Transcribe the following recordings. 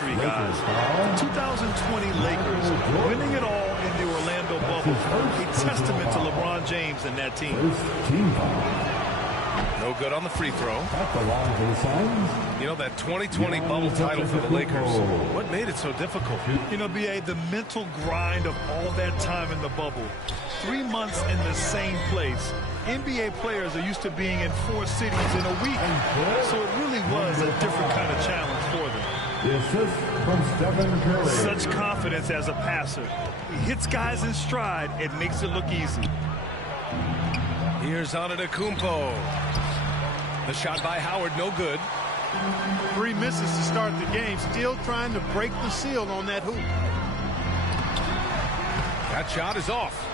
guys. The 2020 Lakers winning it all in the Orlando bubble. A testament to LeBron James and that team. No good on the free throw. At the line for the Suns. You know, that 2020 bubble title for the Lakers, what made it so difficult? You know, B.A., the mental grind of all that time in the bubble. 3 months in the same place. NBA players are used to being in 4 cities in a week. So it really was a different kind of challenge for them. The assist from Stephen Curry. Such confidence as a passer. He hits guys in stride. It makes it look easy. Here's Antetokounmpo. The shot by Howard, no good. 3 misses to start the game. Still trying to break the seal on that hoop. That shot is off.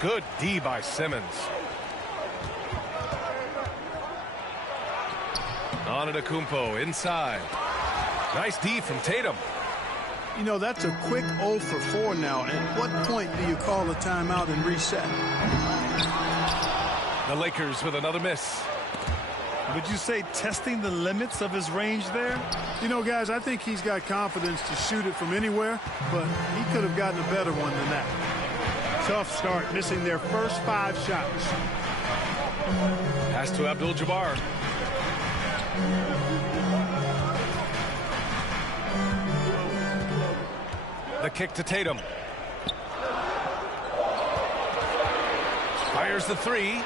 Good D by Simmons. Antetokounmpo inside. Nice D from Tatum. You know, that's a quick 0 for 4 now. At what point do you call a timeout and reset? The Lakers with another miss. Would you say testing the limits of his range there? You know, guys, I think he's got confidence to shoot it from anywhere, but he could have gotten a better one than that. Tough start, missing their first 5 shots. Pass to Abdul-Jabbar. The kick to Tatum. Fires the 3.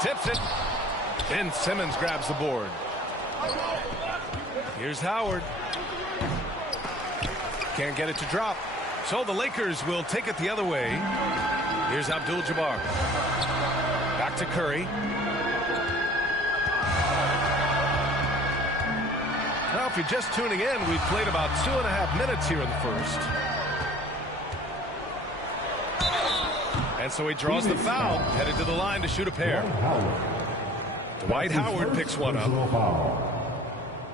Tips it. Ben Simmons grabs the board. Here's Howard. Can't get it to drop. So the Lakers will take it the other way. Here's Abdul-Jabbar. Back to Curry. Well, if you're just tuning in, we've played about 2.5 minutes here in the first. And so he draws the foul, headed to the line to shoot a pair. Dwight Howard picks one up.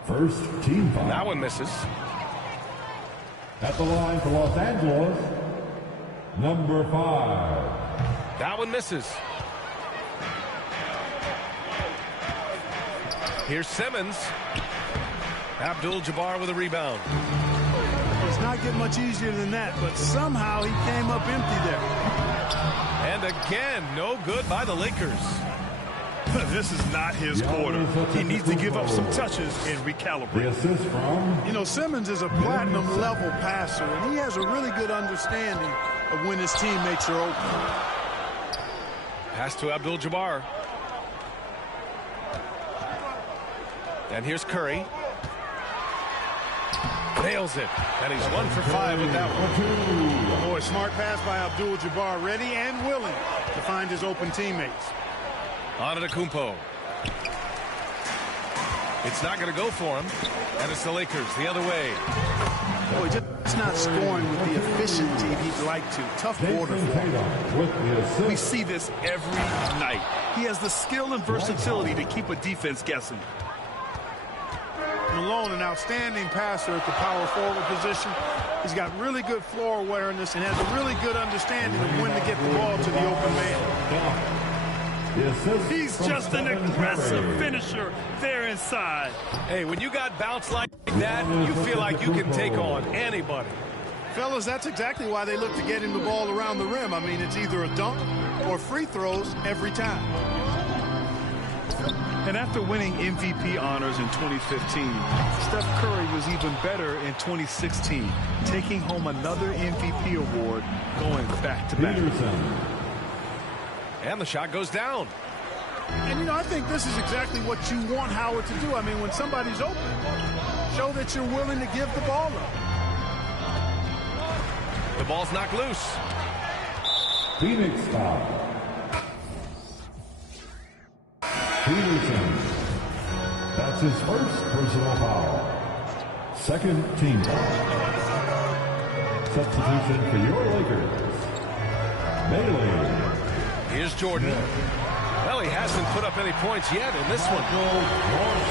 First team foul. That one misses. At the line for Los Angeles, number 5. That one misses. Here's Simmons. Abdul-Jabbar with a rebound. It's not getting much easier than that, but somehow he came up empty there. And again, no good by the Lakers. This is not his quarter. He needs to give up some touches and recalibrate. The assist from... You know, Simmons is a platinum-level passer, and he has a really good understanding of when his teammates are open. Pass to Abdul-Jabbar. And here's Curry. Nails it. And he's 1 for 5 with that one. Boy, smart pass by Abdul-Jabbar, ready and willing to find his open teammates. Antetokounmpo. It's not going to go for him. And it's the Lakers the other way. Boy, just not scoring with the efficiency he'd like to. Tough quarter for him. We see this every night. He has the skill and versatility to keep a defense guessing. Malone, an outstanding passer at the power forward position. He's got really good floor awareness and has a really good understanding of when to get the ball to the open man. He's just an aggressive finisher there inside. Hey, when you got bounce like that, you feel like you can take on anybody. Fellas, that's exactly why they look to get him the ball around the rim. I mean, it's either a dunk or free throws every time. And after winning MVP honors in 2015, Steph Curry was even better in 2016, taking home another MVP award, going back-to-back. And the shot goes down. And, you know, I think this is exactly what you want Howard to do. I mean, when somebody's open, show that you're willing to give the ball up. The ball's knocked loose. Phoenix foul. Peterson. That's his first personal foul. Second team foul. Substitution for your Lakers. Bailey. Here's Jordan. Well, he hasn't put up any points yet in this one.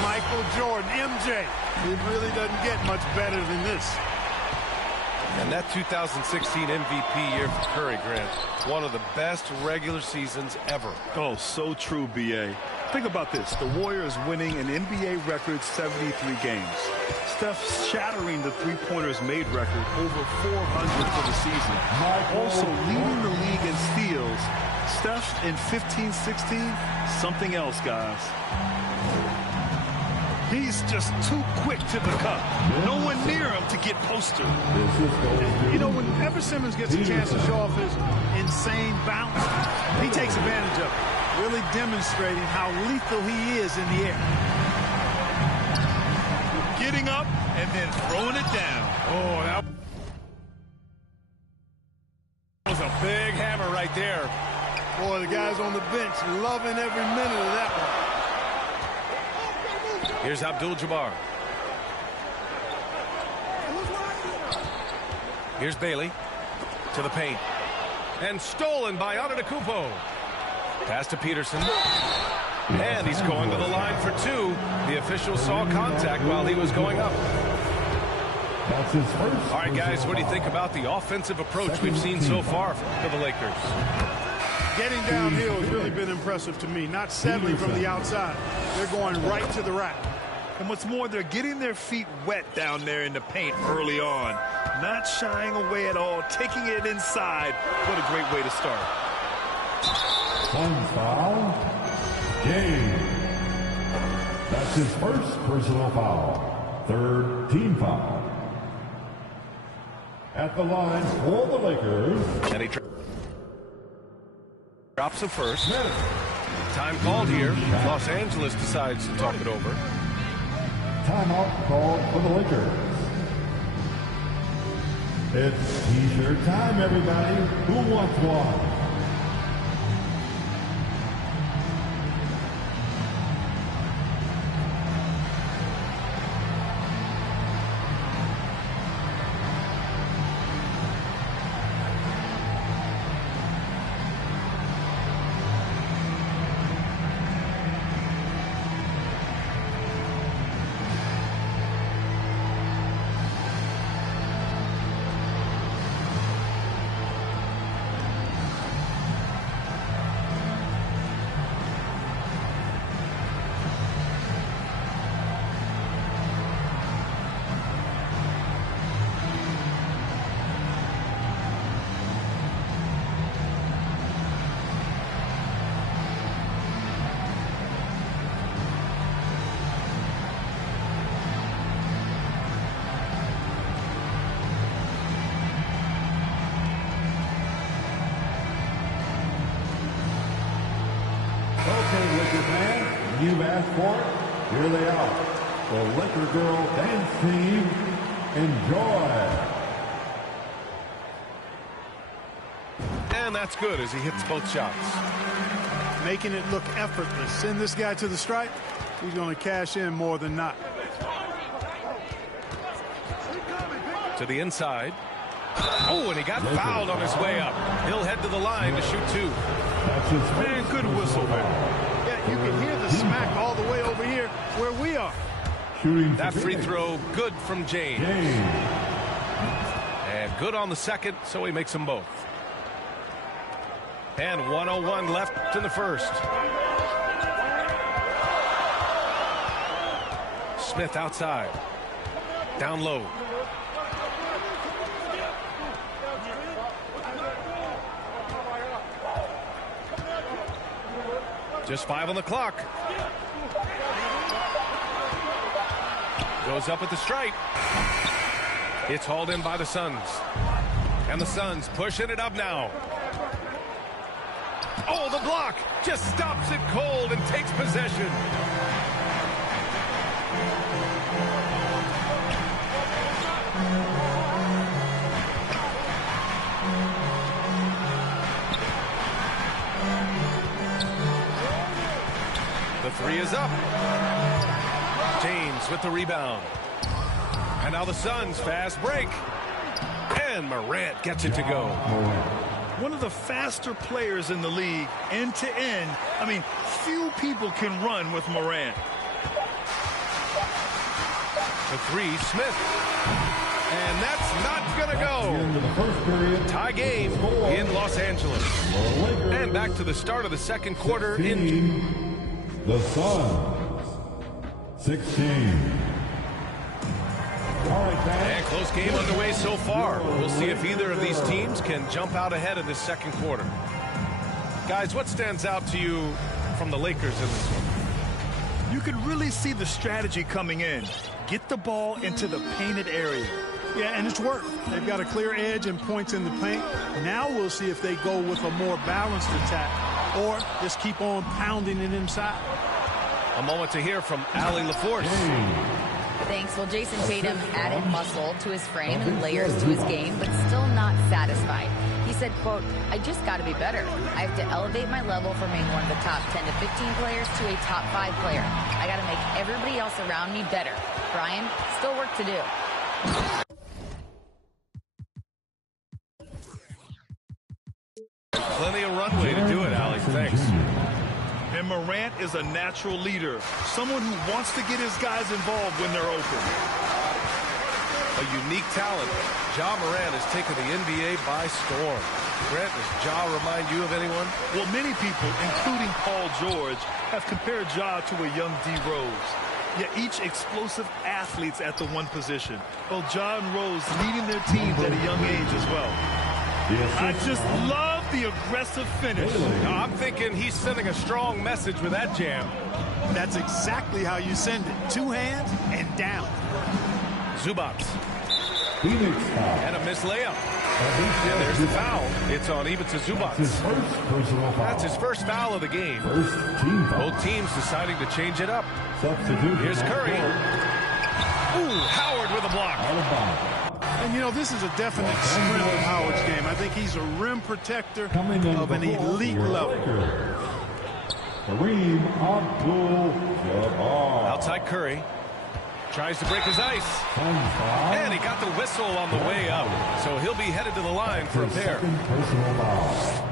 Michael Jordan, MJ. It really doesn't get much better than this. And that 2016 MVP year for Curry, Grant, one of the best regular seasons ever. Oh, so true, B.A. Think about this. The Warriors winning an NBA record 73 games. Steph shattering the three-pointers made record, over 400 for the season. Also leading the league in steals. Steph in 15-16, something else, guys. He's just too quick to the cup. No one near him to get posted. You know, whenever Simmons gets a chance to show off his insane bounce, he takes advantage of it, really demonstrating how lethal he is in the air. Getting up and then throwing it down. Oh, that was a big hammer right there. Boy, the guys on the bench loving every minute of that one. Here's Abdul-Jabbar. Here's Bailey to the paint. And stolen by Antetokounmpo. Pass to Peterson. And he's going to the line for two. The official saw contact while he was going up. That's his first. All right, guys, what do you think about the offensive approach we've seen so far for the Lakers? Getting downhill has really been impressive to me. Not settling from the outside. They're going right to the rack. And what's more, they're getting their feet wet down there in the paint early on. Not shying away at all, taking it inside. What a great way to start. One foul. James. That's his first personal foul. Third team foul. At the line for the Lakers. And he drops the first. Time called here. Los Angeles decides to talk it over. Timeout called for the Lakers. It's T-shirt time, everybody. Who wants one? Okay, Laker fans, you've asked for it. Here they are. The Laker Girl Dance Team. Enjoy. And that's good as he hits both shots. Making it look effortless. Send this guy to the stripe. He's going to cash in more than not. To the inside. Oh, and he got fouled on his way up. He'll head to the line to shoot two. That's his Man, good whistle there. Yeah, you can hear the smack all the way over here where we are. Shooting That free throw, good from James. James. And good on the second, so he makes them both. And 1:01 left in the first. Smith outside. Down low. Just 5 on the clock. Goes up at the stripe. It's hauled in by the Suns. And the Suns pushing it up now. Oh, the block just stops it cold and takes possession. The three is up. James with the rebound. And now the Suns fast break. And Morant gets it to go. One of the faster players in the league, end to end. I mean, few people can run with Morant. The three, Smith. And that's not going to go. Into the first period. Tie game in Los Angeles. And back to the start of the second quarter in the Suns 16. All right, and close game underway so far. We'll see if either of these teams can jump out ahead in this second quarter. Guys, what stands out to you from the Lakers in this one? You can really see the strategy coming in. Get the ball into the painted area. Yeah, and it's worked. They've got a clear edge and points in the paint. Now we'll see if they go with a more balanced attack or just keep on pounding it inside. A moment to hear from Allie LaForce. Thanks. Well, Jason Tatum added muscle to his frame and layers to his game, but still not satisfied. He said, quote, I just got to be better. I have to elevate my level from being one of the top 10 to 15 players to a top 5 player. I got to make everybody else around me better. Brian, still work to do. Plenty of runway to do it, Allie. Thanks. And Morant is a natural leader, someone who wants to get his guys involved when they're open. A unique talent. Ja Morant has taken the NBA by storm. Grant, does Ja remind you of anyone? Well, many people, including Paul George, have compared Ja to a young D. Rose. Yet each explosive athletes at the one position. Both Ja and Rose leading their teams at a young age as well. I just love the aggressive finish. Now, I'm thinking he's sending a strong message with that jam. That's exactly how you send it. 2 hands and down. Zubac. Phoenix foul. And a missed layup. And there's the foul. It's on Ivica Zubac. His first personal foul. That's his first foul of the game. First team foul. Both teams deciding to change it up. Substitution. Here's Curry. Ooh, Howard with a block. Out of bounds. And, you know, this is a definite strength of Howard's game. I think he's a rim protector of an elite level. Kareem Abdul-Jabbar. Outside Curry. Tries to break his ice. And he got the whistle on the way up. So he'll be headed to the line for a pair.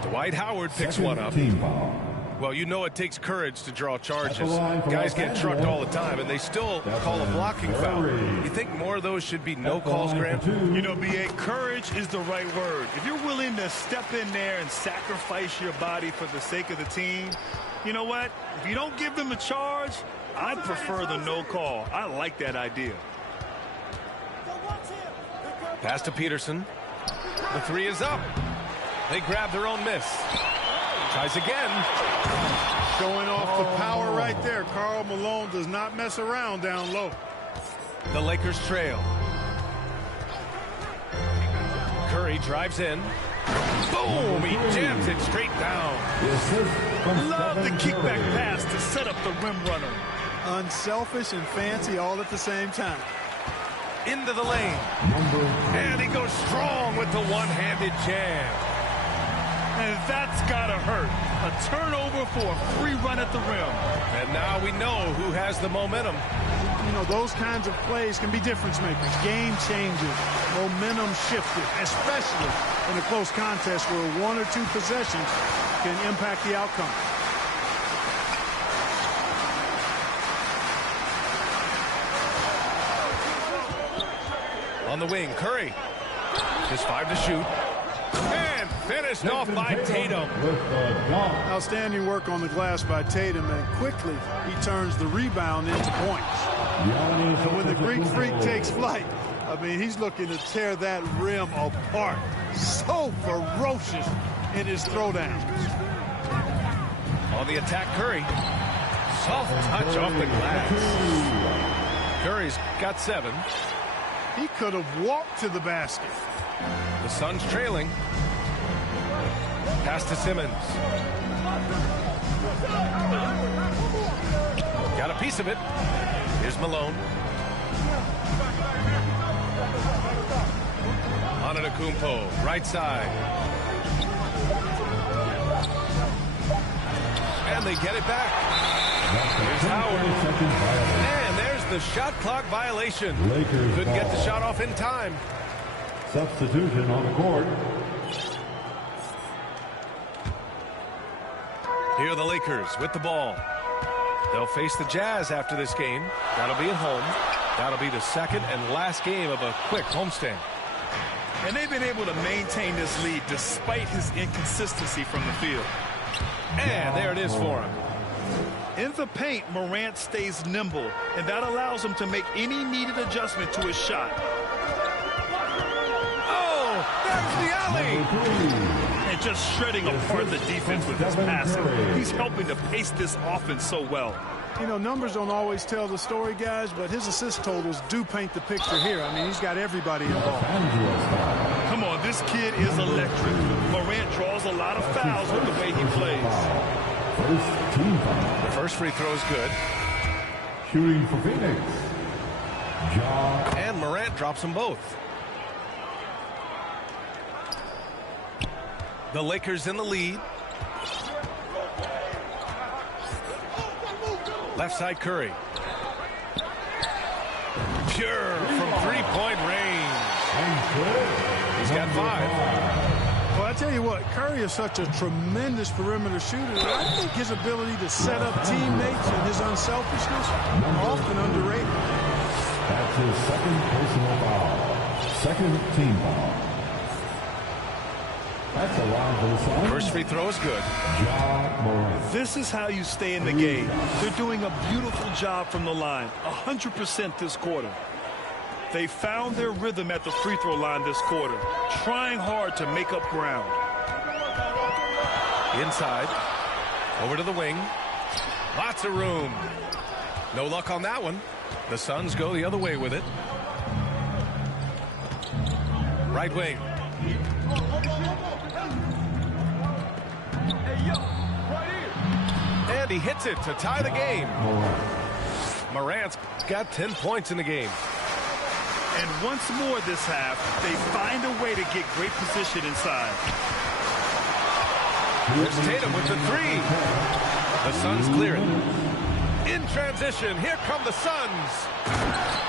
Dwight Howard picks one up. Team foul. Well, you know it takes courage to draw charges. Guys get trucked all the time, and they still call a blocking foul. You think more of those should be no calls, Grant? You know, B.A., courage is the right word. If you're willing to step in there and sacrifice your body for the sake of the team, you know what? If you don't give them a charge, I'd prefer the no call. I like that idea. Pass to Peterson. The 3 is up. They grab their own miss. Tries again. Showing off the power right there. Karl Malone does not mess around down low. The Lakers trail. Curry drives in. Boom! He jams it straight down. Love the kickback pass to set up the rim runner. Unselfish and fancy all at the same time. Into the lane. And he goes strong with the one-handed jam. And that's got to hurt. A turnover for a free run at the rim. And now we know who has the momentum. You know, those kinds of plays can be difference makers, game changers, momentum shifters, especially in a close contest where 1 or 2 possessions can impact the outcome. On the wing, Curry. Just 5 to shoot. And finished off by Tatum. Outstanding work on the glass by Tatum, and quickly he turns the rebound into points. And when the Greek Freak takes flight, I mean, he's looking to tear that rim apart. So ferocious in his throwdowns. On the attack, Curry. Soft touch off the glass. Curry's got 7. He could have walked to the basket. The Suns trailing. Pass to Simmons. Got a piece of it. Here's Malone. Antetokounmpo, right side. And they get it back. Here's Howard. And there's the shot clock violation. Couldn't get the shot off in time. Substitution on the court. Here are the Lakers with the ball. They'll face the Jazz after this game. That'll be at home. That'll be the second and last game of a quick homestand. And they've been able to maintain this lead despite his inconsistency from the field. And there it is for him. In the paint, Morant stays nimble, and that allows him to make any needed adjustment to his shot. Oh, there's the alley. And just shredding apart the defense with his passing. He's helping to pace this offense so well. You know, numbers don't always tell the story, guys, but his assist totals do paint the picture here. I mean, he's got everybody involved. Come on, this kid is electric. Morant draws a lot of fouls with the way he plays. The first free throw is good. Shooting for Phoenix, Ja. And Morant drops them both. The Lakers in the lead. Left side Curry. Pure from three-point range. He's got 5. Well, I tell you what, Curry is such a tremendous perimeter shooter. I think his ability to set up teammates and his unselfishness are often underrated. That's his second personal foul. Second team foul. That's a line for the Suns. First free throw is good. Ja Morant. This is how you stay in the game. They're doing a beautiful job from the line, 100% this quarter. They found their rhythm at the free throw line this quarter, trying hard to make up ground. Inside. Over to the wing. Lots of room. No luck on that one. The Suns go the other way with it. Right wing. And he hits it to tie the game. Morant's got 10 points in the game. And once more this half, they find a way to get great position inside. Here's Tatum with the 3. The Suns clear it. In transition, here come the Suns.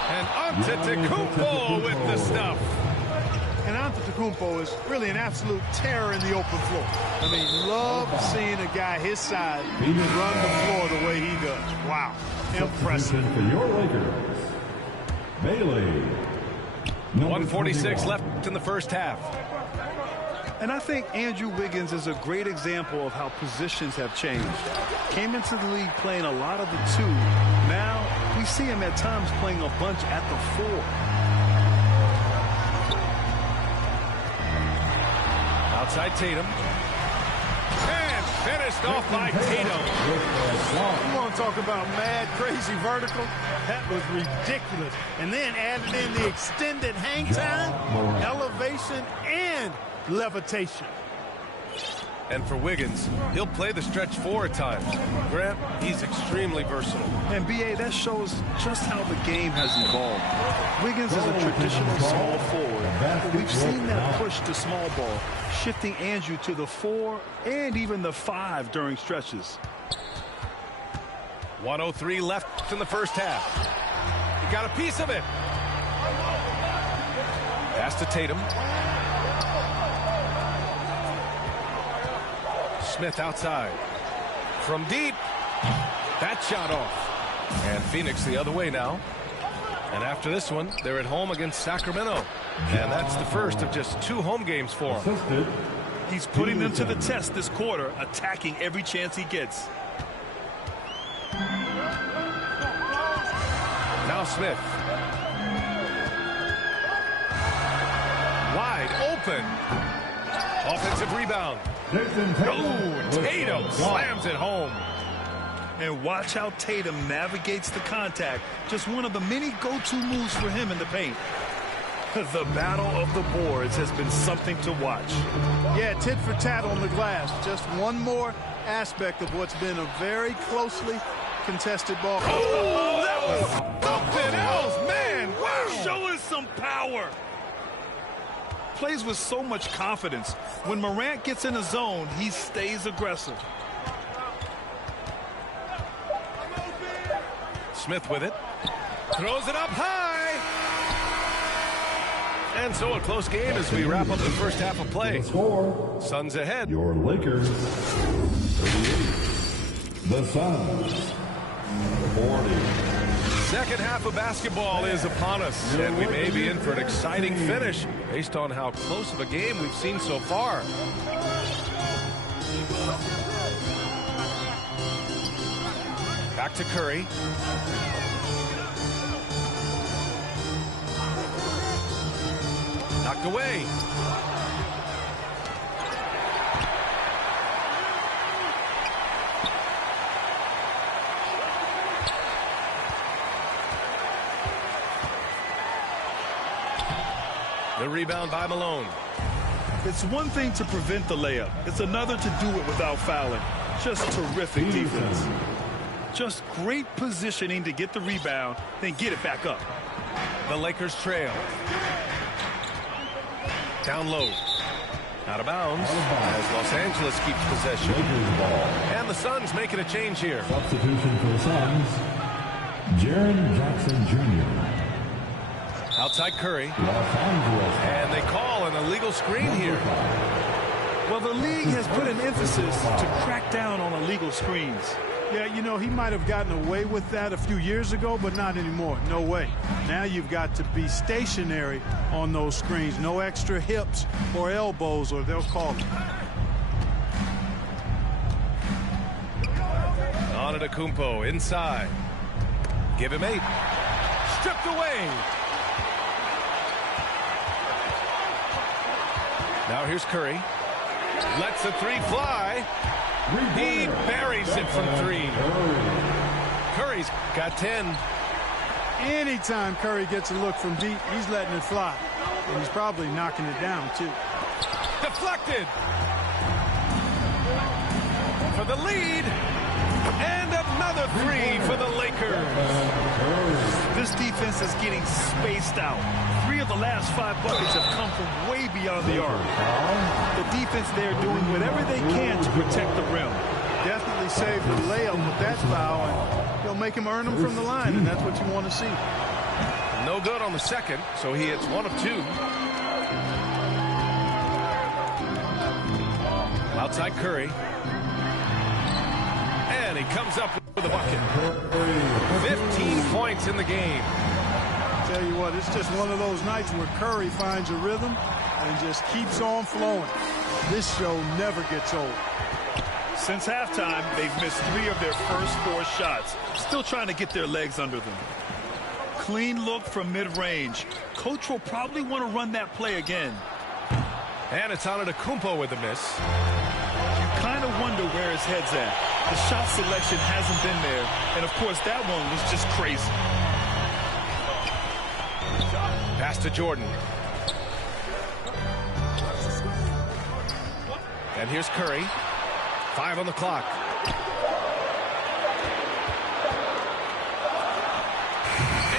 And Antetokounmpo with the stuff. And Antetokounmpo is really an absolute terror in the open floor. I mean, love seeing a guy his size run the floor the way he does. Wow, impressive. For your Lakers, Bailey. 1:46 left in the first half. And I think Andrew Wiggins is a great example of how positions have changed. Came into the league playing a lot of the 2. Now we see him at times playing a bunch at the 4. Outside Tatum. And finished off by Tatum. You want to talk about mad, crazy vertical? That was ridiculous. And then added in the extended hang time, elevation, and levitation. And for Wiggins, he'll play the stretch 4 at times. Grant, he's extremely versatile. And B.A., that shows just how the game has evolved. Wiggins is a traditional small forward, but we've seen that push to small ball, shifting Andrew to the 4 and even the 5 during stretches. 1:03 left in the first half. He got a piece of it. Pass to Tatum. Smith outside. From deep. That shot off. And Phoenix the other way now. And after this one, they're at home against Sacramento. And that's the first of just 2 home games for him. He's putting them to the test this quarter, attacking every chance he gets. Now Smith. Wide open. Offensive rebound. Oh, Tatum slams it home. And watch how Tatum navigates the contact. Just one of the many go-to moves for him in the paint. The battle of the boards has been something to watch. Yeah, tit for tat on the glass. Just one more aspect of what's been a very closely contested ball. Oh, that was something else, man. Wow. Show us some power. Plays with so much confidence. When Morant gets in a zone, he stays aggressive. Smith with it. Throws it up high. And so a close game as we wrap up the first half of play. Score. Suns ahead. Your Lakers 38. The Suns 40. Second half of basketball is upon us, and we may be in for an exciting finish based on how close of a game we've seen so far. Back to Curry. Knocked away. The rebound by Malone. It's one thing to prevent the layup. It's another to do it without fouling. Just terrific defense. Just great positioning to get the rebound, then get it back up. The Lakers trail. Down low. Out of bounds as Los Angeles keeps possession. And the Suns making a change here. Substitution for the Suns, Jaren Jackson Jr. Outside Curry. Los Angeles. And they call an illegal screen here. Well, the league has put an emphasis to crack down on illegal screens. Yeah, you know, he might have gotten away with that a few years ago, but not anymore. No way. Now you've got to be stationary on those screens. No extra hips or elbows, or they'll call it. Antetokounmpo inside. Give him 8. Stripped away. Now here's Curry. Lets the 3 fly. He buries it from 3. Curry's got 10. Anytime Curry gets a look from deep, he's letting it fly. And he's probably knocking it down, too. Deflected. For the lead. And another 3 for the Lakers. This defense is getting spaced out. 3 of the last 5 buckets have come from way beyond the arc. The defense there doing whatever they can to protect the rim. Definitely saved the layup with that foul, and he'll make him earn them from the line, and that's what you want to see. No good on the second, so he hits 1 of 2. Outside Curry. And he comes up with a bucket. 15 points in the game. Tell you what, it's just one of those nights where Curry finds a rhythm and just keeps on flowing. This show never gets old. Since halftime, they've missed 3 of their first 4 shots. Still trying to get their legs under them. Clean look from mid-range. Coach will probably want to run that play again. And it's Antetokounmpo with a miss. You kind of wonder where his head's at. The shot selection hasn't been there. And, of course, that one was just crazy. Pass to Jordan. And here's Curry. 5 on the clock.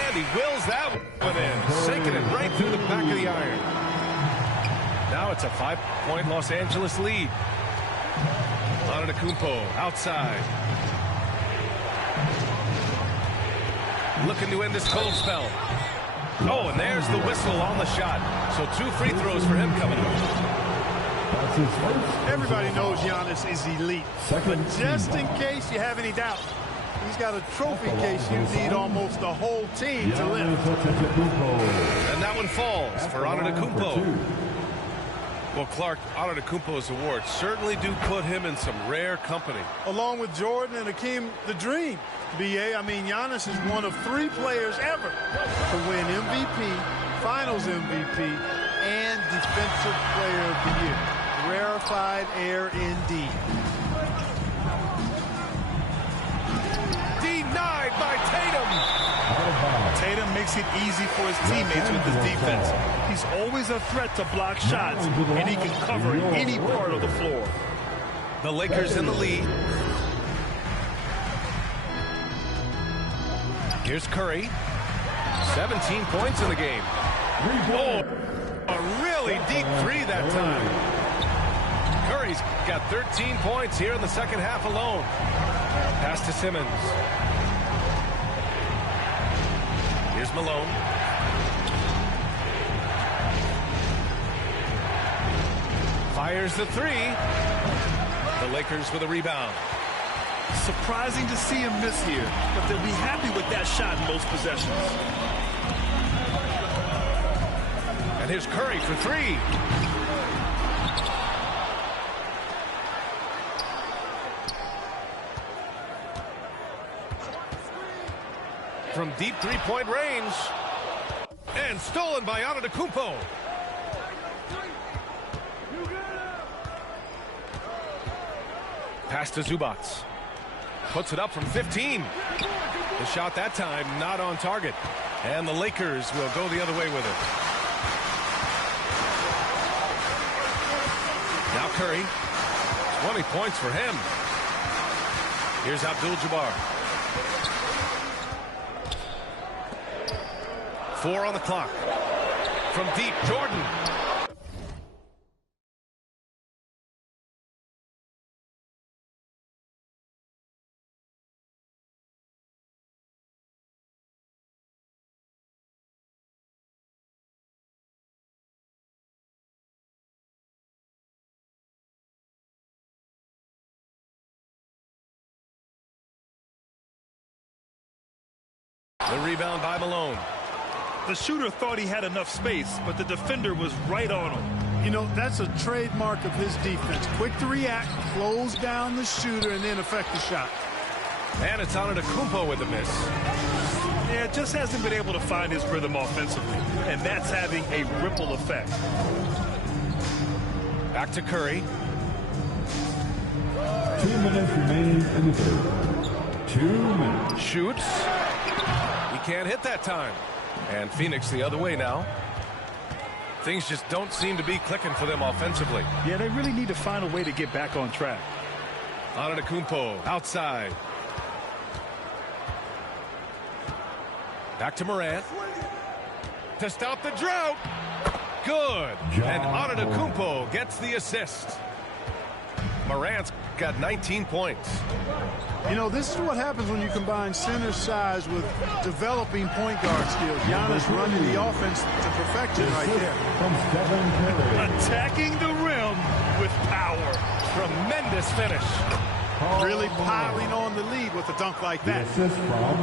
And he wills that one in, sinking it right through the back of the iron. Now it's a 5-point Los Angeles lead. Antetokounmpo outside. Looking to end this cold spell. Oh, and there's the whistle on the shot. So 2 free throws for him coming up. Everybody knows Giannis is elite. But just in case you have any doubt, he's got a trophy case you need almost the whole team to lift. And that one falls for Antetokounmpo. Well, Clark, Antetokounmpo's awards certainly do put him in some rare company. Along with Jordan and Hakeem, the dream. B.A., I mean, Giannis is one of 3 players ever to win MVP, Finals MVP, and Defensive Player of the Year. Rarefied air indeed. Denied by Tatum. Tatum makes it easy for his teammates with his defense. He's always a threat to block shots, and he can cover any part of the floor. The Lakers in the lead. Here's Curry. 17 points in the game. Oh, a really deep 3 that time. Curry's got 13 points here in the second half alone. Pass to Simmons. Here's Malone. Fires the 3. The Lakers with a rebound. Surprising to see him miss here, but they'll be happy with that shot in most possessions. And here's Curry for three. From deep three-point range. And stolen by Antetokounmpo. Pass to Zubac. Puts it up from 15. The shot that time not on target. And the Lakers will go the other way with it. Now Curry. 20 points for him. Here's Abdul-Jabbar. 4 on the clock. From deep, Jordan. The rebound by Malone. The shooter thought he had enough space, but the defender was right on him. You know, that's a trademark of his defense. Quick to react, close down the shooter, and then affect the shot. And it's Antetokounmpo with the miss. Yeah, just hasn't been able to find his rhythm offensively, and that's having a ripple effect. Back to Curry. 2 minutes remaining in the third. 2 minutes. Shoots. He can't hit that time. And Phoenix the other way now. Things just don't seem to be clicking for them offensively. Yeah, they really need to find a way to get back on track. Antetokounmpo outside. Back to Morant. To stop the drought. Good. And Antetokounmpo gets the assist. Morant's got 19 points. You know, this is what happens when you combine center size with developing point guard skills. Giannis running the offense to perfection right there. From Stephen Curry. Attacking the rim with power. Tremendous finish. Really piling on the lead with a dunk like that. Assist from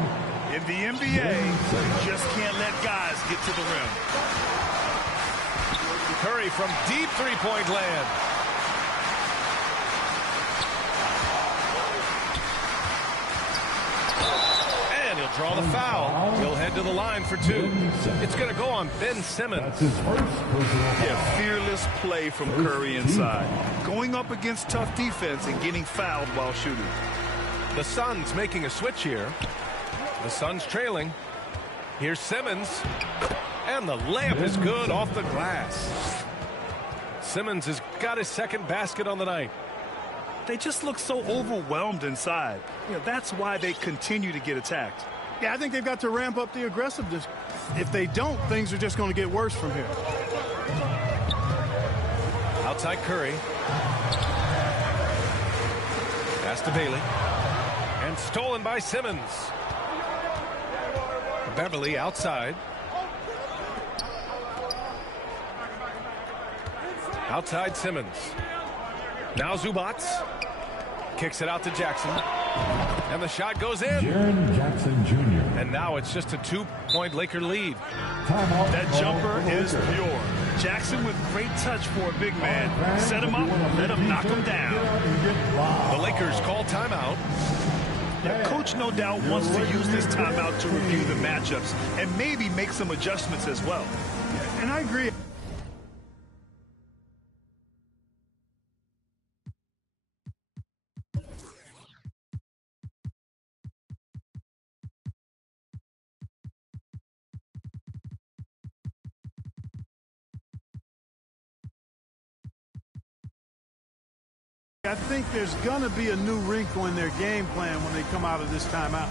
In the NBA, you just can't let guys get to the rim. Curry from deep three-point land. Draw the foul. He'll head to the line for two. It's going to go on Ben Simmons. That's his first personal foul. Yeah, fearless play from Curry inside. Going up against tough defense and getting fouled while shooting. The Suns making a switch here. The Suns trailing. Here's Simmons. And the layup is good off the glass. Simmons has got his second basket on the night. They just look so overwhelmed inside. You know, that's why they continue to get attacked. Yeah, I think they've got to ramp up the aggressiveness. If they don't, things are just going to get worse from here. Outside Curry. Pass to Bailey. And stolen by Simmons. Beverly outside. Outside Simmons. Now Zubac. Kicks it out to Jackson. And the shot goes in. Jaren Jackson Jr. And now it's just a 2-point Laker lead. Timeout. That jumper is pure. Jackson with great touch for a big man. Set him up, let him knock him down. The Lakers call timeout. Now, Coach no doubt wants to use this timeout to review the matchups and maybe make some adjustments as well. And I agree. I think there's going to be a new wrinkle in their game plan when they come out of this timeout.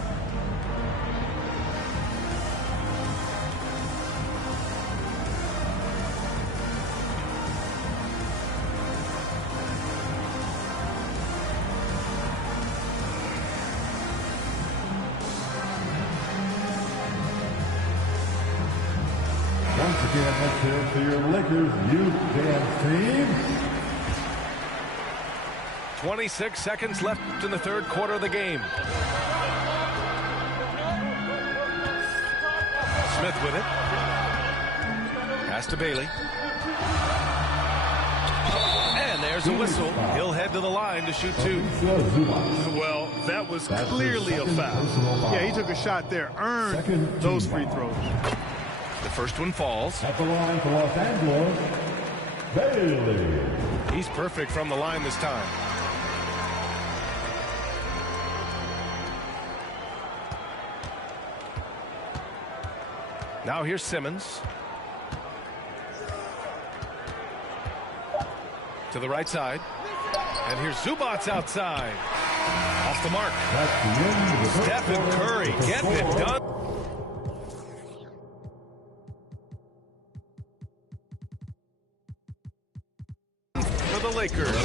Once again, let's hear it for your Lakers youth dance team. 26 seconds left in the third quarter of the game. Smith with it. Pass to Bailey. And there's a whistle. He'll head to the line to shoot 2. Well, that was clearly a foul. Yeah, he took a shot there. Earned those free throws. The first one falls. At the line for Los Angeles, Bailey. He's perfect from the line this time. Now here's Simmons. To the right side. And here's Zubac outside. Off the mark. Stephen Curry getting it done. For the Lakers.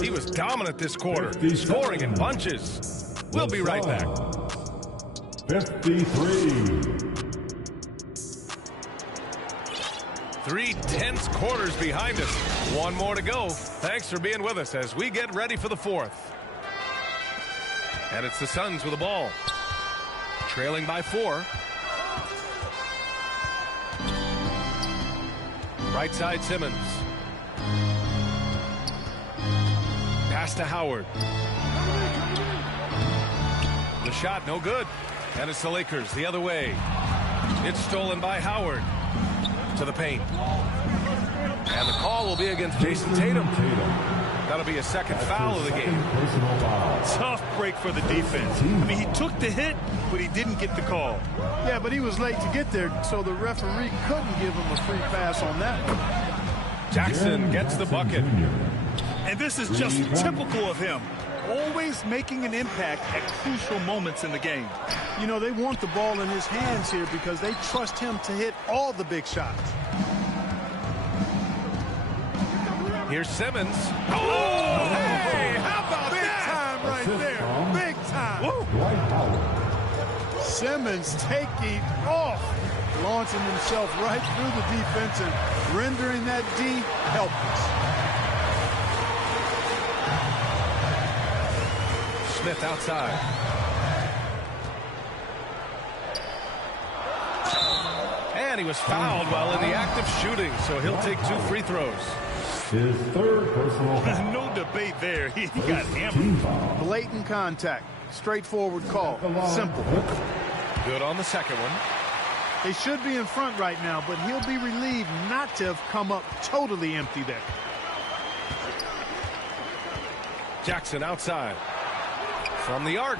He was dominant this quarter, scoring in bunches. We'll be right back. 53. 3 tense quarters behind us. One more to go. Thanks for being with us as we get ready for the fourth. And it's the Suns with the ball. Trailing by 4. Right side Simmons. Pass to Howard. The shot no good. And it's the Lakers the other way. It's stolen by Howard. To the paint. And the call will be against Jason Tatum. That'll be a second foul of the game. Tough break for the defense. I mean, he took the hit, but he didn't get the call. Yeah, but he was late to get there, so the referee couldn't give him a free pass on that one. Jackson gets the bucket. And this is just typical of him. Always making an impact at crucial moments in the game. You know, they want the ball in his hands here because they trust him to hit all the big shots. Here's Simmons. Oh, hey, how about big that? time right there. Big time. Simmons taking off, launching himself right through the defense and rendering that D helpless. Smith outside. And he was fouled while in the act of shooting, so he'll take 2 free throws. His third personal foul. No debate there. He got hammered. Blatant contact. Straightforward call. Simple. Good on the second one. They should be in front right now, but he'll be relieved not to have come up totally empty there. Jackson outside. From the arc.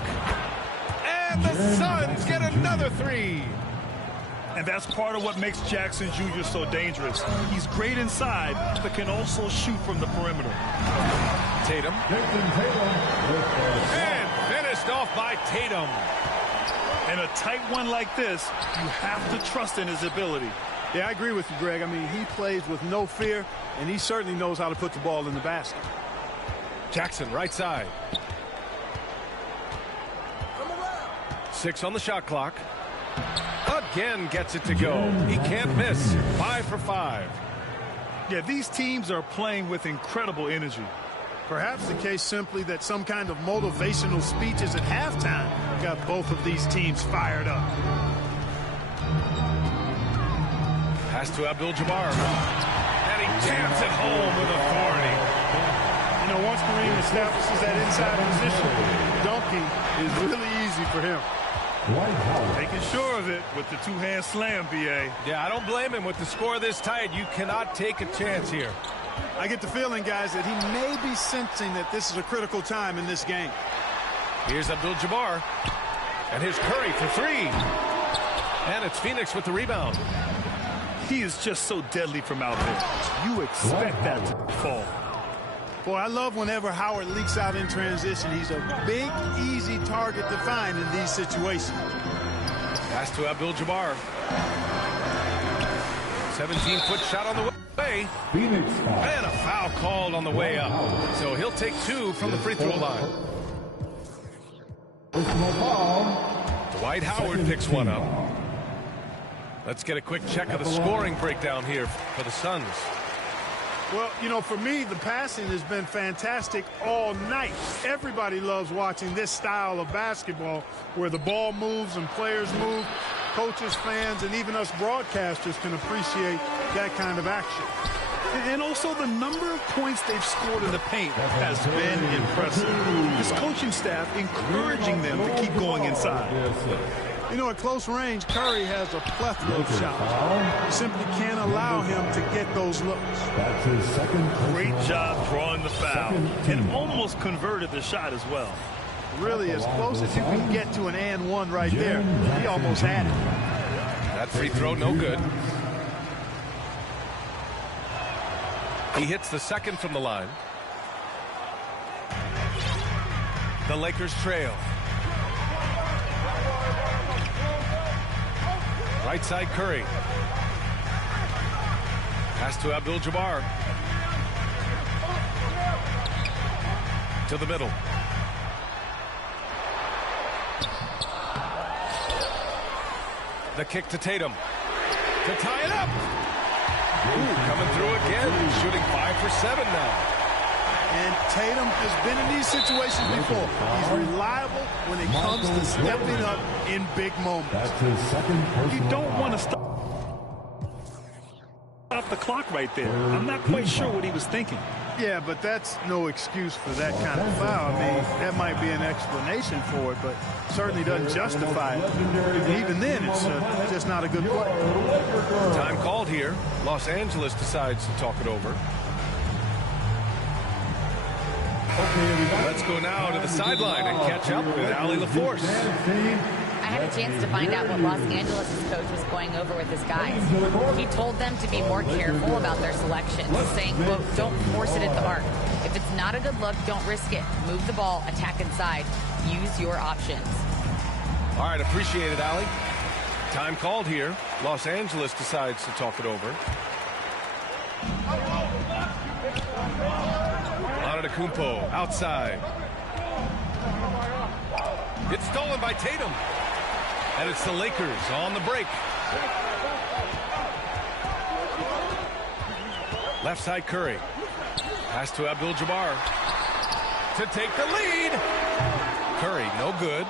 And the Suns get another 3. And that's part of what makes Jackson Jr. so dangerous. He's great inside, but can also shoot from the perimeter. Tatum. And finished off by Tatum. In a tight one like this, you have to trust in his ability. Yeah, I agree with you, Greg. I mean, he plays with no fear, and he certainly knows how to put the ball in the basket. Jackson, right side. 6 on the shot clock. Again gets it to go. He can't miss. 5 for 5. Yeah, these teams are playing with incredible energy. Perhaps the case simply that some kind of motivational speeches at halftime got both of these teams fired up. Pass to Abdul-Jabbar. And he jams it home with authority. You know, once Kareem establishes that inside position, dunking is really easy for him. Making sure of it with the two-hand slam, B.A. Yeah, I don't blame him. With the score this tight, you cannot take a chance here. I get the feeling, guys, that he may be sensing that this is a critical time in this game. Here's Abdul-Jabbar. And here's Curry for 3. And it's Phoenix with the rebound. He is just so deadly from out there. You expect that to fall. Boy, I love whenever Howard leaks out in transition. He's a big, easy target to find in these situations. Pass to Abdul-Jabbar. 17-foot shot on the way. Phoenix foul. And a foul called on the way up. So he'll take 2 from the free throw line. Personal foul. Dwight Howard picks one up. Let's get a quick check of the scoring breakdown here for the Suns. Well, you know, for me, the passing has been fantastic all night. Everybody loves watching this style of basketball where the ball moves and players move. Coaches, fans, and even us broadcasters can appreciate that kind of action. And also the number of points they've scored in the paint has been impressive. This coaching staff encouraging them to keep going inside. You know, at close range, Curry has a plethora of shots. You simply can't allow him to get those looks. That's his second. Great job drawing the foul and almost converted the shot as well. Really, as close as you can get to an and one right there. He almost had it. That free throw, no good. He hits the second from the line. The Lakers trail. Right side, Curry. Pass to Abdul-Jabbar. To the middle. The kick to Tatum. To tie it up. Ooh, coming through again. Shooting 5 for 7 now. And Tatum has been in these situations before. He's reliable when it comes to stepping up in big moments. That's his second personal. You don't want to stop the clock right there. I'm not quite sure what he was thinking. Yeah, but that's no excuse for that kind of foul. I mean, that might be an explanation for it, but certainly doesn't justify it. And even then, it's just not a good play. Time called here. Los Angeles decides to talk it over. Let's go now to the sideline and catch up with Allie LaForce. I had a chance to find out what Los Angeles' coach was going over with his guys. He told them to be more careful about their selections, saying, quote, don't force it at the arc. If it's not a good look, don't risk it. Move the ball, attack inside. Use your options. All right, appreciate it, Allie. Time called here. Los Angeles decides to talk it over. Antetokounmpo outside. It's stolen by Tatum. And it's the Lakers on the break. Left side, Curry. Pass to Abdul-Jabbar. To take the lead. Curry, no good.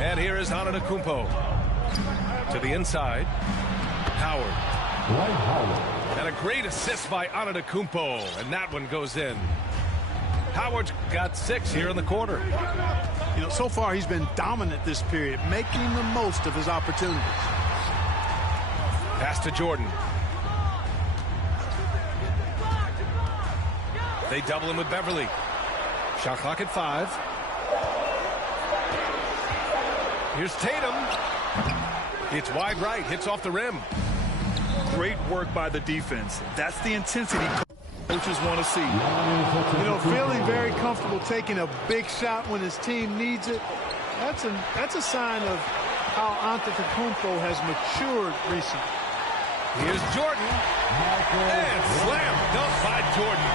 And here is Antetokounmpo. To the inside. Howard. And a great assist by Antetokounmpo. And that one goes in. Howard's got 6 here in the quarter. You know, so far he's been dominant this period, making the most of his opportunities. Pass to Jordan. They double him with Beverly. Shot clock at 5. Here's Tatum. It's wide right, hits off the rim. Great work by the defense. That's the intensity coaches want to see. You know, feeling very comfortable taking a big shot when his team needs it. That's a sign of how Antetokounmpo has matured recently. Here's Jordan. And slam dunk by Jordan.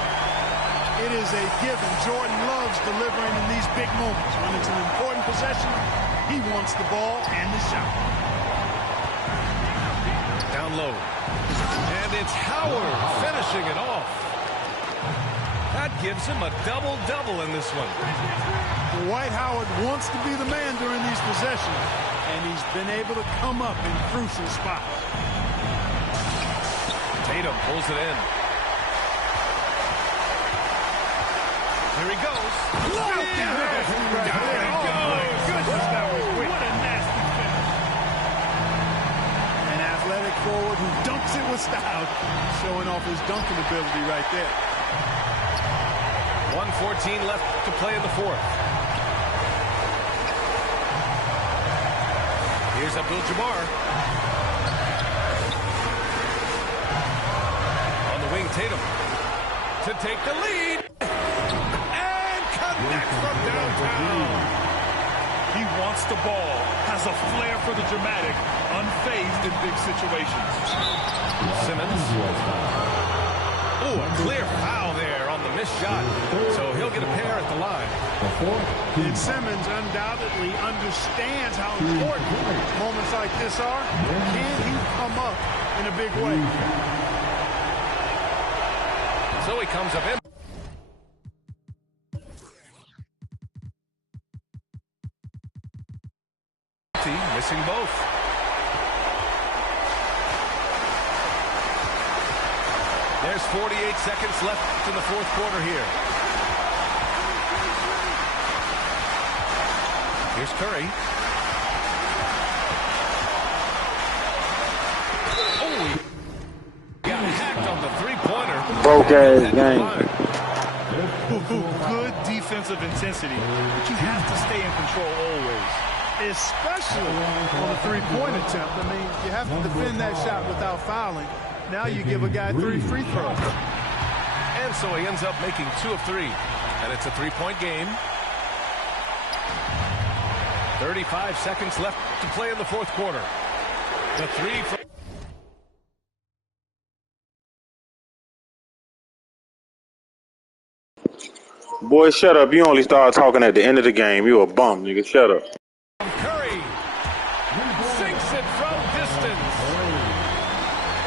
It is a given. Jordan loves delivering in these big moments. When it's an important possession, he wants the ball and the shot. Down low. And it's Howard finishing it off. That gives him a double-double in this one. Dwight Howard wants to be the man during these possessions, and he's been able to come up in crucial spots. Tatum pulls it in. Here he goes. Down it goes. Goodness, that was quick. What a nasty finish. An athletic forward who dunks it with style, showing off his dunking ability right there. 1:14 left to play in the fourth. Here's Abdul-Jabbar. On the wing, Tatum. To take the lead. And connect from downtown. He wants the ball, has a flair for the dramatic, unfazed in big situations. Simmons. Oh, a clear foul there on the missed shot. So he'll get a pair at the line. And Simmons undoubtedly understands how important moments like this are. Can he come up in a big way. So he comes up in. Missing both. There's 48 seconds left in the fourth quarter here. Here's Curry. Oh, he got hacked on the three-pointer. Broke ass game. Good defensive intensity, but you have to stay in control always. Especially on a three-point attempt. I mean, you have to defend that shot without fouling. Now you give a guy 3 free throws. And so he ends up making 2 of 3. And it's a three-point game. 35 seconds left to play in the fourth quarter. The three from Boy, shut up. You only started talking at the end of the game. You a bum, nigga. Shut up. Curry sinks it from distance.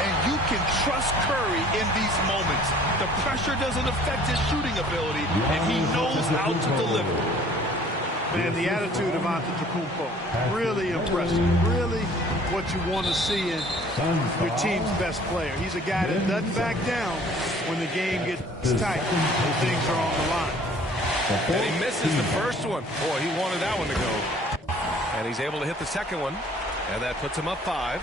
And you can trust Curry in these moments. The pressure doesn't affect his shooting ability, and he knows how to deliver. Man, the attitude of Antetokounmpo, really impressive. Really what you want to see in your team's best player. He's a guy that doesn't back down when the game gets tight, when things are on the line. And he misses the first one. Boy, he wanted that one to go. And he's able to hit the second one. And that puts him up 5.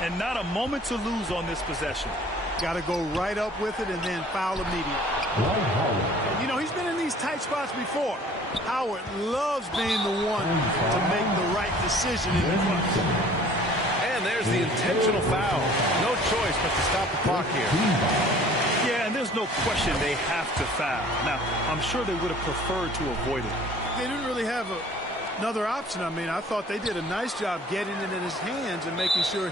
And not a moment to lose on this possession. Got to go right up with it and then foul immediately. You know, he's been in these tight spots before. Howard loves being the one to make the right decision in the clutch. And there's the intentional foul. No choice but to stop the clock here. Yeah, and there's no question they have to foul. Now, I'm sure they would have preferred to avoid it. They didn't really have another option. I mean, I thought they did a nice job getting it in his hands and making sure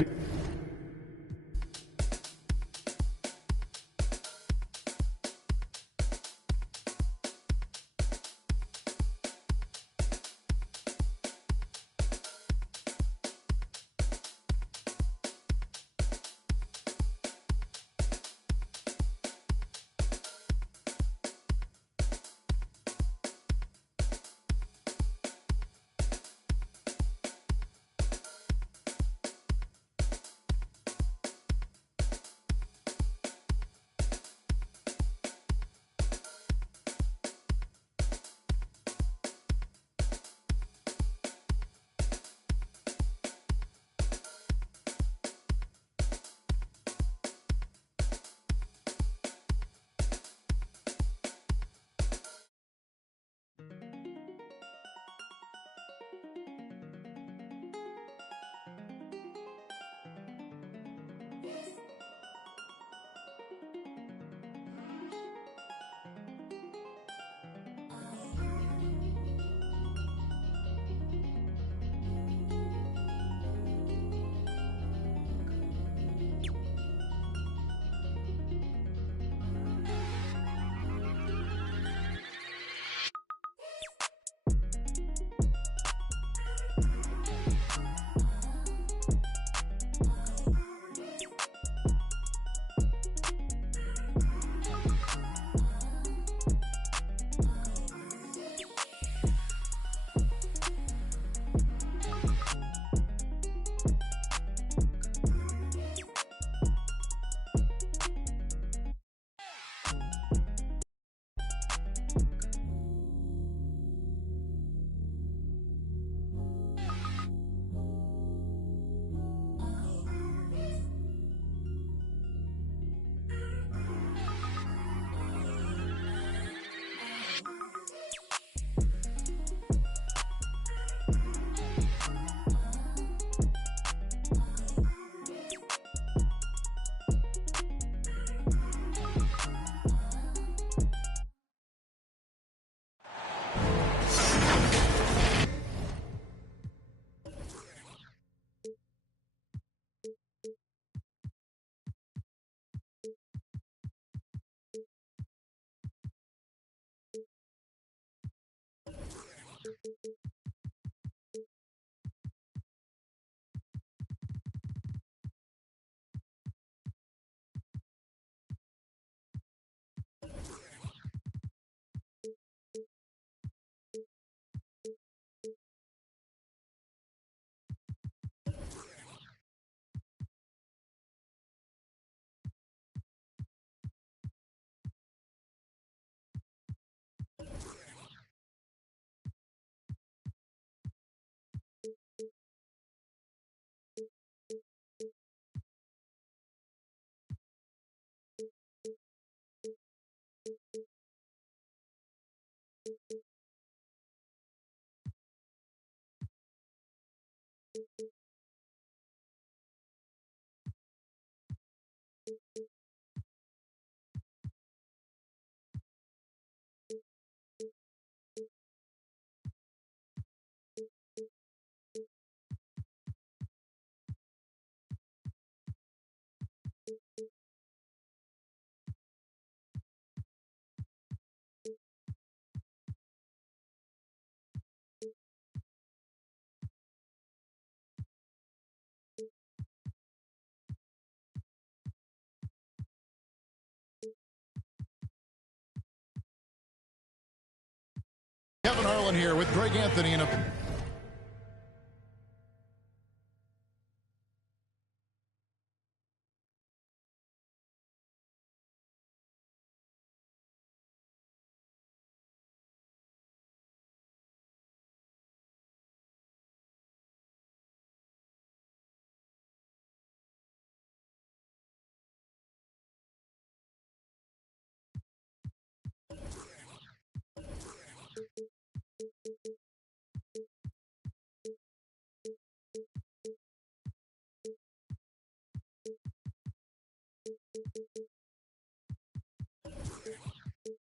Kevin Harlan here with Greg Anthony in a...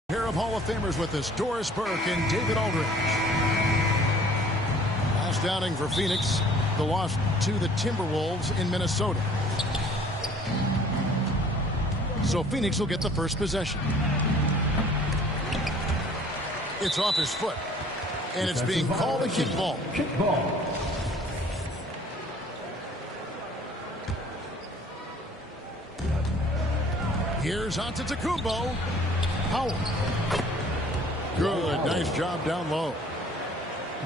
Pair of Hall of Famers with us, Doris Burke and David Aldridge. Last outing for Phoenix, the loss to the Timberwolves in Minnesota. So Phoenix will get the first possession. It's off his foot, and it's being called a kickball. Kickball. Here's Antetokounmpo. Howard. Good, nice job down low.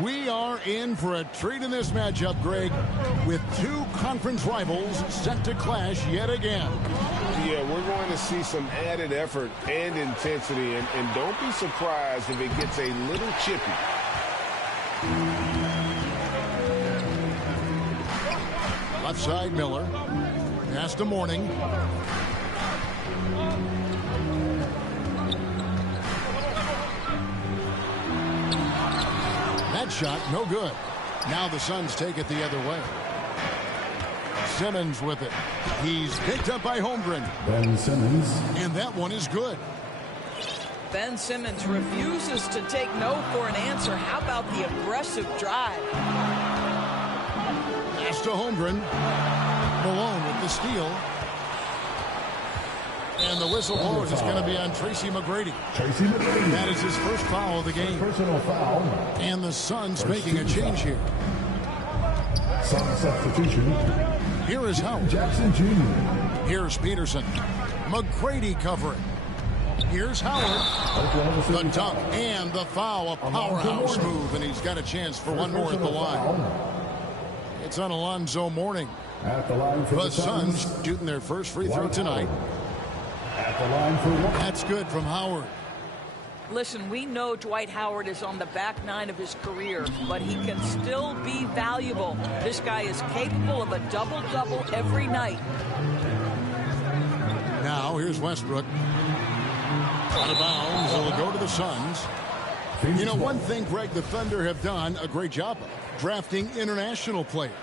We are in for a treat in this matchup, Greg, with two conference rivals set to clash yet again. Yeah, we're going to see some added effort and intensity, and don't be surprised if it gets a little chippy. Left side, Miller. Pass to Mourning. That shot, no good. Now the Suns take it the other way. Simmons with it. He's picked up by Holmgren. Ben Simmons. And that one is good. Ben Simmons refuses to take no for an answer. How about the aggressive drive? Pass to Holmgren. Malone with the steal. And the whistle blows. It's going to be on Tracy McGrady. Tracy McGrady. That is his first foul of the game. Personal foul. And the Suns making a change here. Sun substitution. Here is Howard. Jackson Jr. Here's Peterson. McGrady covering. Here's Howard. The dunk and the foul. A powerhouse move, and he's got a chance for one more at the line. It's on Alonzo Mourning. At the line for the Suns shooting their first free throw tonight. At the line for one. That's good from Howard. Listen, we know Dwight Howard is on the back nine of his career, but he can still be valuable. This guy is capable of a double-double every night. Now, here's Westbrook. Out of bounds, it'll go to the Suns. You know, one thing, Greg, the Thunder have done a great job of drafting international players.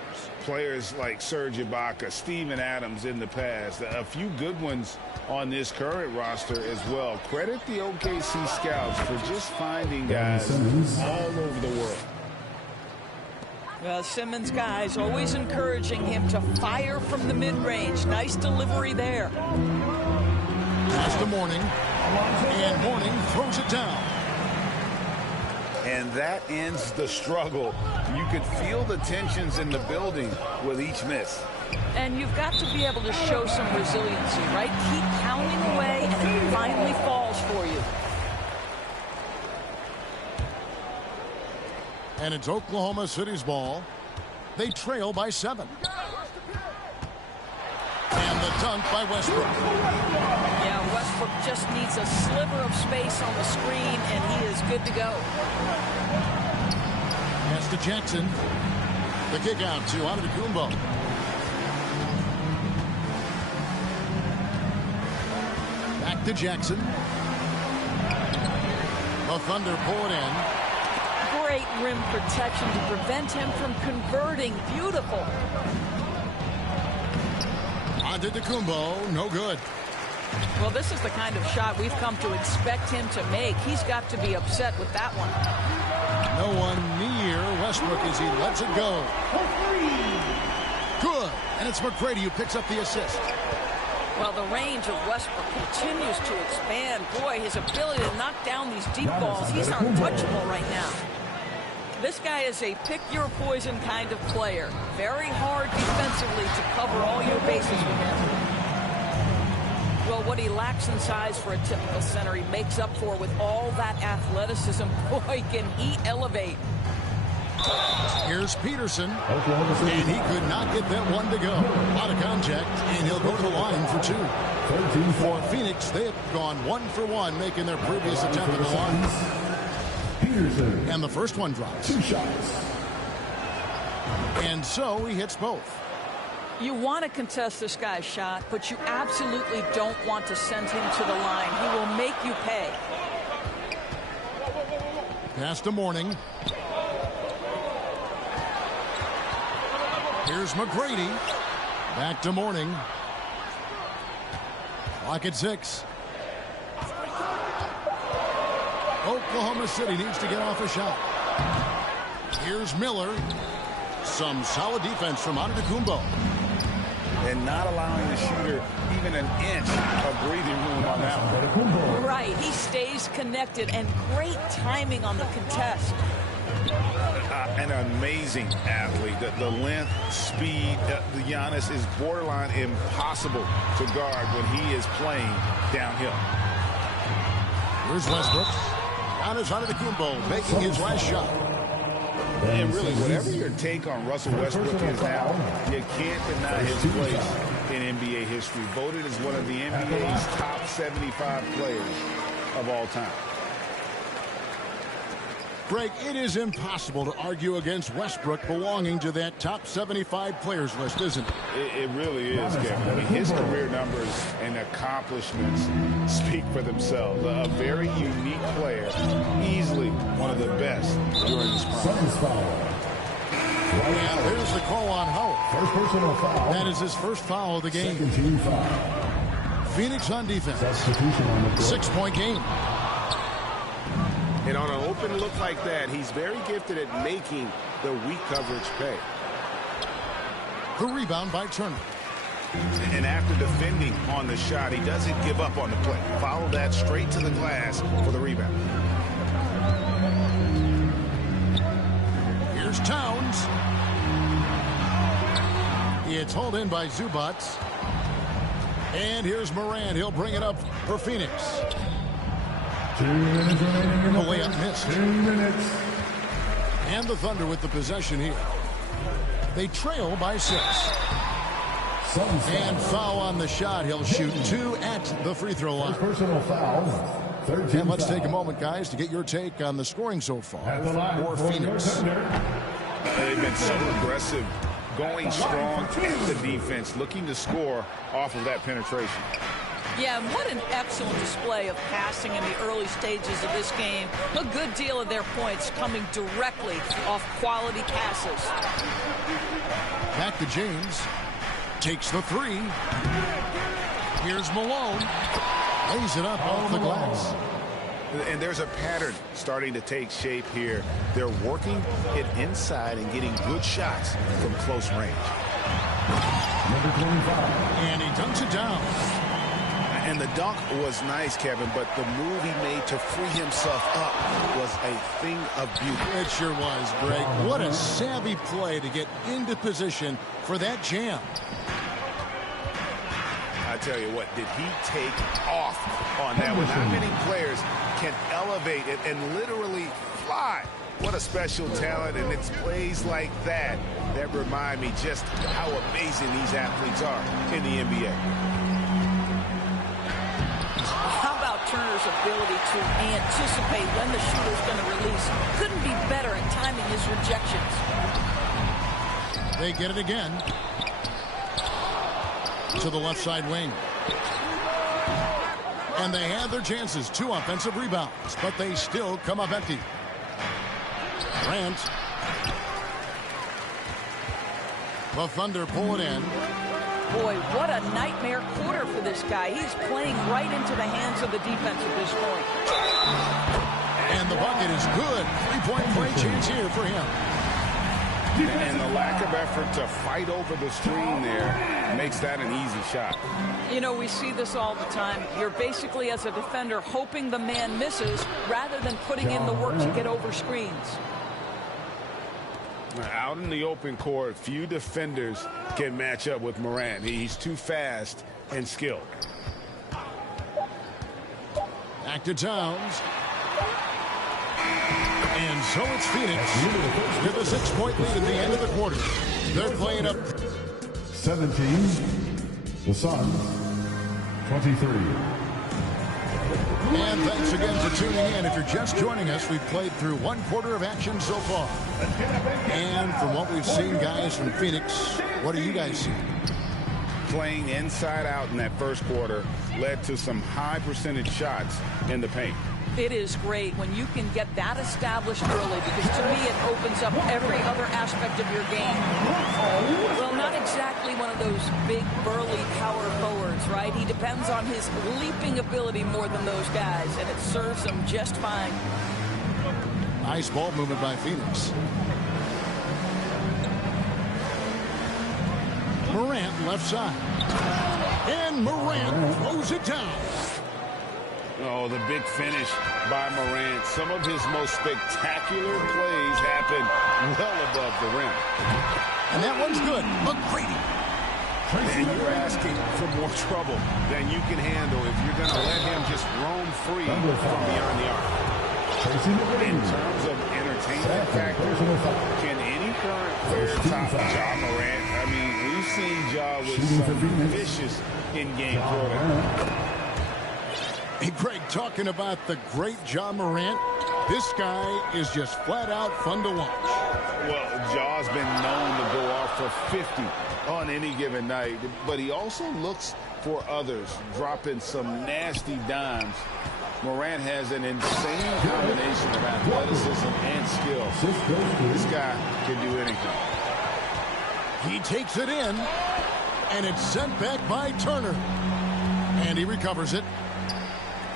Players like Serge Ibaka, Steven Adams in the past, a few good ones on this current roster as well. Credit the OKC scouts for just finding guys all over the world. Well, Simmons, guys, always encouraging him to fire from the mid-range. Nice delivery there. Pass to Mourning, and Mourning throws it down. And that ends the struggle. You could feel the tensions in the building with each miss. And you've got to be able to show some resiliency, right? Keep pounding away, and it finally falls for you. And it's Oklahoma City's ball. They trail by 7. And the dunk by Westbrook. Yeah, Westbrook just needs a sliver of space on the screen, and he is good to go. Pass to Jackson. The kick out to Antetokounmpo. Back to Jackson. The Thunder pull it in. Great rim protection to prevent him from converting. Beautiful. Antetokounmpo, no good. Well, this is the kind of shot we've come to expect him to make. He's got to be upset with that one. No one near Westbrook as he lets it go. Good. And it's McGrady who picks up the assist. Well, the range of Westbrook continues to expand. Boy, his ability to knock down these deep balls, he's untouchable right now. This guy is a pick-your-poison kind of player. Very hard defensively to cover all your bases with him. Well, what he lacks in size for a typical center, he makes up for with all that athleticism. Boy, can he elevate. Here's Peterson, and he could not get that one to go. Out of contact, and he'll go to the line for two. For Phoenix, they've gone 1 for 1, making their previous attempt at the line. Peterson. And the first one drops. 2 shots. And so he hits both. You want to contest this guy's shot, but you absolutely don't want to send him to the line. He will make you pay. Pass to Mourning. Here's McGrady. Back to Mourning. Clock at 6. Oklahoma City needs to get off a shot. Here's Miller. Some solid defense from Antetokounmpo. And not allowing the shooter even an inch of breathing room on that one. Right, he stays connected, and great timing on the contest. An amazing athlete. The length, speed, the Giannis is borderline impossible to guard when he is playing downhill. Here's Westbrook. Giannis Antetokounmpo making his last shot. And really, whatever your take on Russell Westbrook is now, you can't deny his place in NBA history. Voted as one of the NBA's top 75 players of all time. Greg, it is impossible to argue against Westbrook belonging to that top 75 players list, isn't it? It really is, Kevin. I mean, his career numbers and accomplishments speak for themselves. A very unique player, easily one of the best during his prime. And here's the call on Howard. First personal foul. That is his first foul of the game. Second team foul. Phoenix on defense. Substitution on the court. 6-point game. And on an open look like that, he's very gifted at making the weak coverage pay. The rebound by Turner. And after defending on the shot, he doesn't give up on the play. Follow that straight to the glass for the rebound. Here's Towns. It's hauled in by Zubac. And here's Morant. He'll bring it up for Phoenix. 2 minutes remaining in the layup missed. 2 minutes. And the Thunder with the possession here. They trail by 6. And foul on the shot. He'll shoot 2 at the free throw line. Personal foul. And let's take a moment, guys, to get your take on the scoring so far for Phoenix. They've been so aggressive, going strong in the defense, looking to score off of that penetration. Yeah, what an excellent display of passing in the early stages of this game. A good deal of their points coming directly off quality passes. Back to James. Takes the 3. Here's Malone. Lays it up off the glass. And there's a pattern starting to take shape here. They're working it inside and getting good shots from close range. Number 25. And he dunks it down. And the dunk was nice, Kevin, but the move he made to free himself up was a thing of beauty. It sure was, Greg. What a savvy play to get into position for that jam. I tell you what, did he take off on that one? Not many players can elevate it and literally fly. What a special talent, and it's plays like that that remind me just how amazing these athletes are in the NBA. How about Turner's ability to anticipate when the shooter's going to release? Couldn't be better at timing his rejections. They get it again. To the left side wing. And they have their chances. 2 offensive rebounds, but they still come up empty. Grant. The Thunder pull it in. Boy, what a nightmare quarter for this guy. He's playing right into the hands of the defense at this point. And the bucket is good. Three-point play chance here for him. And the lack of effort to fight over the screen there makes that an easy shot. You know, we see this all the time. You're basically, as a defender, hoping the man misses rather than putting in the work to get over screens. Out in the open court, few defenders can match up with Morant. He's too fast and skilled. Back to Towns. And so it's Phoenix with a 6-point lead at the end of the quarter. They're playing up 17. The Suns, 23. And thanks again for tuning in. If you're just joining us, we've played through one quarter of action so far. And from what we've seen, guys, from Phoenix, what do you guys see? Playing inside out in that first quarter led to some high percentage shots in the paint. It is great when you can get that established early, because to me it opens up every other aspect of your game. Well, not exactly one of those big, burly power forwards, right? He depends on his leaping ability more than those guys, and it serves him just fine. Nice ball movement by Phoenix. Morant left side. And Morant throws it down. Oh, the big finish by Morant. Some of his most spectacular plays happen well above the rim. And that one's good. McGrady. And you're asking for more trouble than you can handle if you're going to let him just roam free from beyond the arc. In terms of entertainment factor, can any current player top Ja Morant? I mean, we've seen Ja with some vicious in-game throwing. Hey, Greg, talking about the great Ja Morant, this guy is just flat out fun to watch. Well, Ja's been known to go off for 50 on any given night, but he also looks for others, dropping some nasty dimes. Morant has an insane combination of athleticism and skill. This guy can do anything. He takes it in, and it's sent back by Turner. And he recovers it.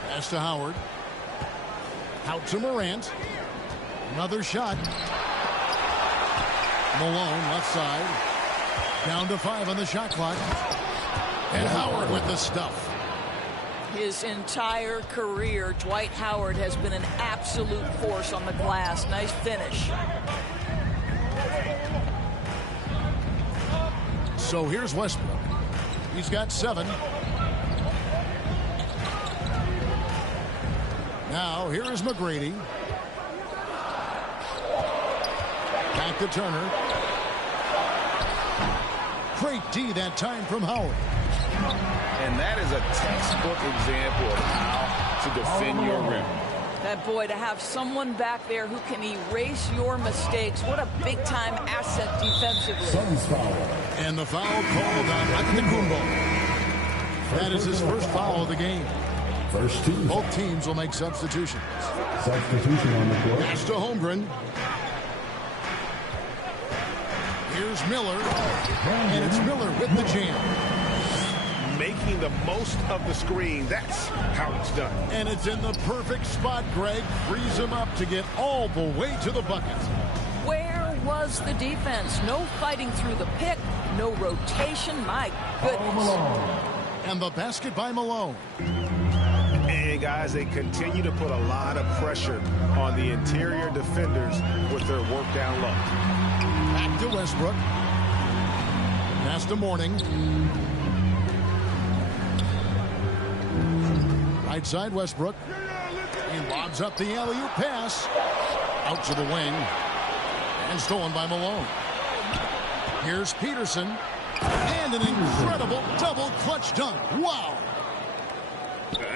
Pass to Howard. Out to Morant. Another shot. Malone left side. Down to 5 on the shot clock. And Howard with the stuff. His entire career, Dwight Howard has been an absolute force on the glass. Nice finish. So here's Westbrook. He's got 7. Now, here is McGrady. Back to Turner. Great D that time from Howard. And that is a textbook example of how to defend your rim. That boy, to have someone back there who can erase your mistakes, what a big-time asset defensively. And the foul called on Antetokounmpo. That is his first foul of the game. First two. Both teams will make substitutions. Substitution on the court. Pass to Holmgren. Here's Miller. And it's Miller with the jam. Making the most of the screen. That's how it's done. And it's in the perfect spot, Greg. Frees him up to get all the way to the bucket. Where was the defense? No fighting through the pick. No rotation. My goodness. And the basket by Malone. And guys, they continue to put a lot of pressure on the interior defenders with their work down low. Back to Westbrook. Pass to Mourning. Right side Westbrook. He lobs up the alley-oop pass. Out to the wing. And stolen by Malone. Here's Peterson. And an incredible double clutch dunk. Wow.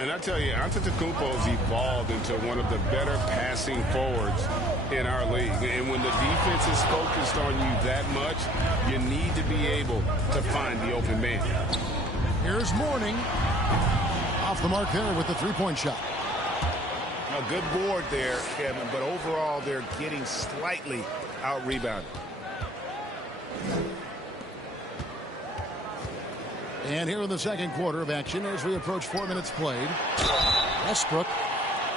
And I tell you, Antetokounmpo's evolved into one of the better passing forwards in our league. And when the defense is focused on you that much, you need to be able to find the open man. Here's Mourning. Off the mark there with the three-point shot. A good board there, Kevin, but overall they're getting slightly out-rebounded. And here in the second quarter of action as we approach 4 minutes played. Westbrook.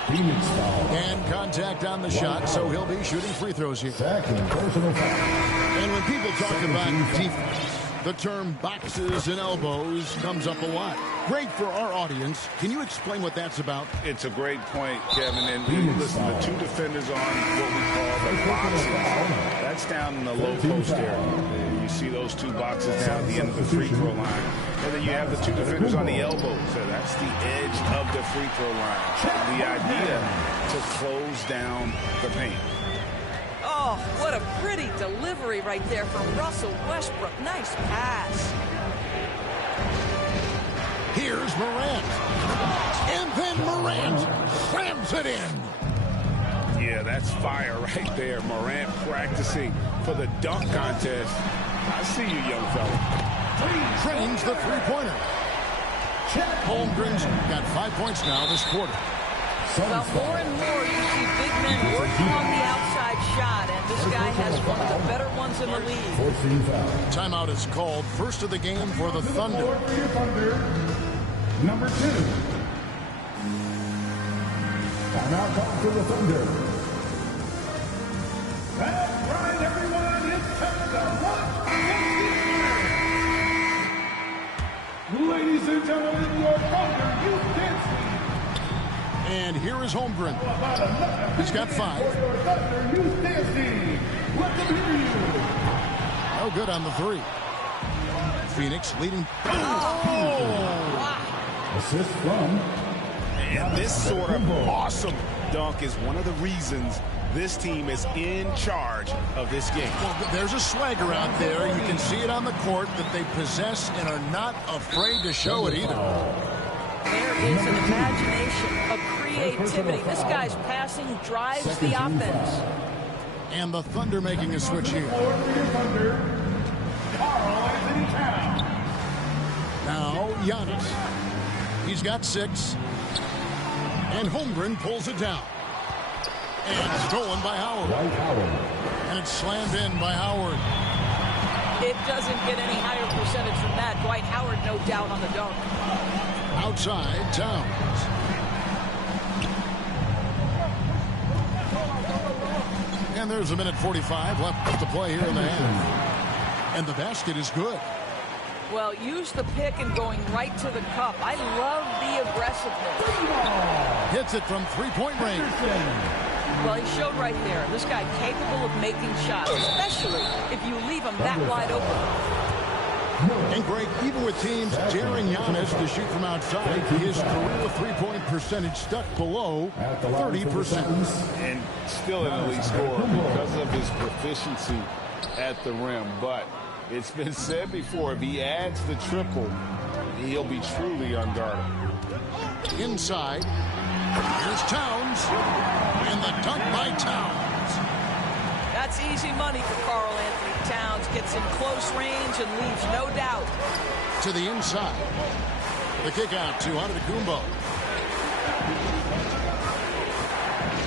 And contact on the shot, so he'll be shooting free throws here. And when people talk about defense, the term boxes and elbows comes up a lot. Great for our audience. Can you explain what that's about? It's a great point, Kevin. And listen, the two defenders on what we call the boxes, that's down in the low post area. You see those two boxes down at the end of the free throw line. And then you have the two defenders on the elbows. So that's the edge of the free throw line. The idea to close down the paint. Oh, what a pretty delivery right there from Russell Westbrook. Nice pass. Here's Morant. And then Morant slams it in. Yeah, that's fire right there. Morant practicing for the dunk contest. I see you, young fella. Trains the three-pointer. Holmgren's got 5 points now this quarter. Well, more and more you see big men working on the outside shot, and this guy has one of the better ones in the league. Timeout is called. First of the game for the Thunder. Number 2. Timeout called for the Thunder. That's right, everyone. It's time to watch the game. Ladies and gentlemen, your Thunder Youth Dance Team. And here is Holmgren. He's got 5. Let them hear you. No good on the 3. Phoenix leading. Assist from. And this sort of awesome dunk is one of the reasons this team is in charge of this game. Well, there's a swagger out there. You can see it on the court that they possess and are not afraid to show it either. There is an imagination, a creativity. This guy's passing drives the offense. And the Thunder making a switch here. Now Giannis. He's got 6. And Holmgren pulls it down. And stolen by Howard. And it's slammed in by Howard. It doesn't get any higher percentage than that. Dwight Howard, no doubt, on the dunk. Outside, Towns. And there's a minute 45 left to play here in the half. And the basket is good. Well, use the pick and going right to the cup. I love the aggressiveness. Hits it from three-point range. Well, he showed right there. This guy capable of making shots, especially if you leave him that wide open. And Greg, even with teams daring Giannis to shoot from outside, his career three-point percentage stuck below 30%. And still an elite scorer because of his proficiency at the rim. But it's been said before, if he adds the triple, he'll be truly unguardable. Inside, here's Towns, and the dunk by Towns. That's easy money for Karl Anthony Towns. Gets in close range and leaves no doubt. To the inside. The kick out to Antetokounmpo.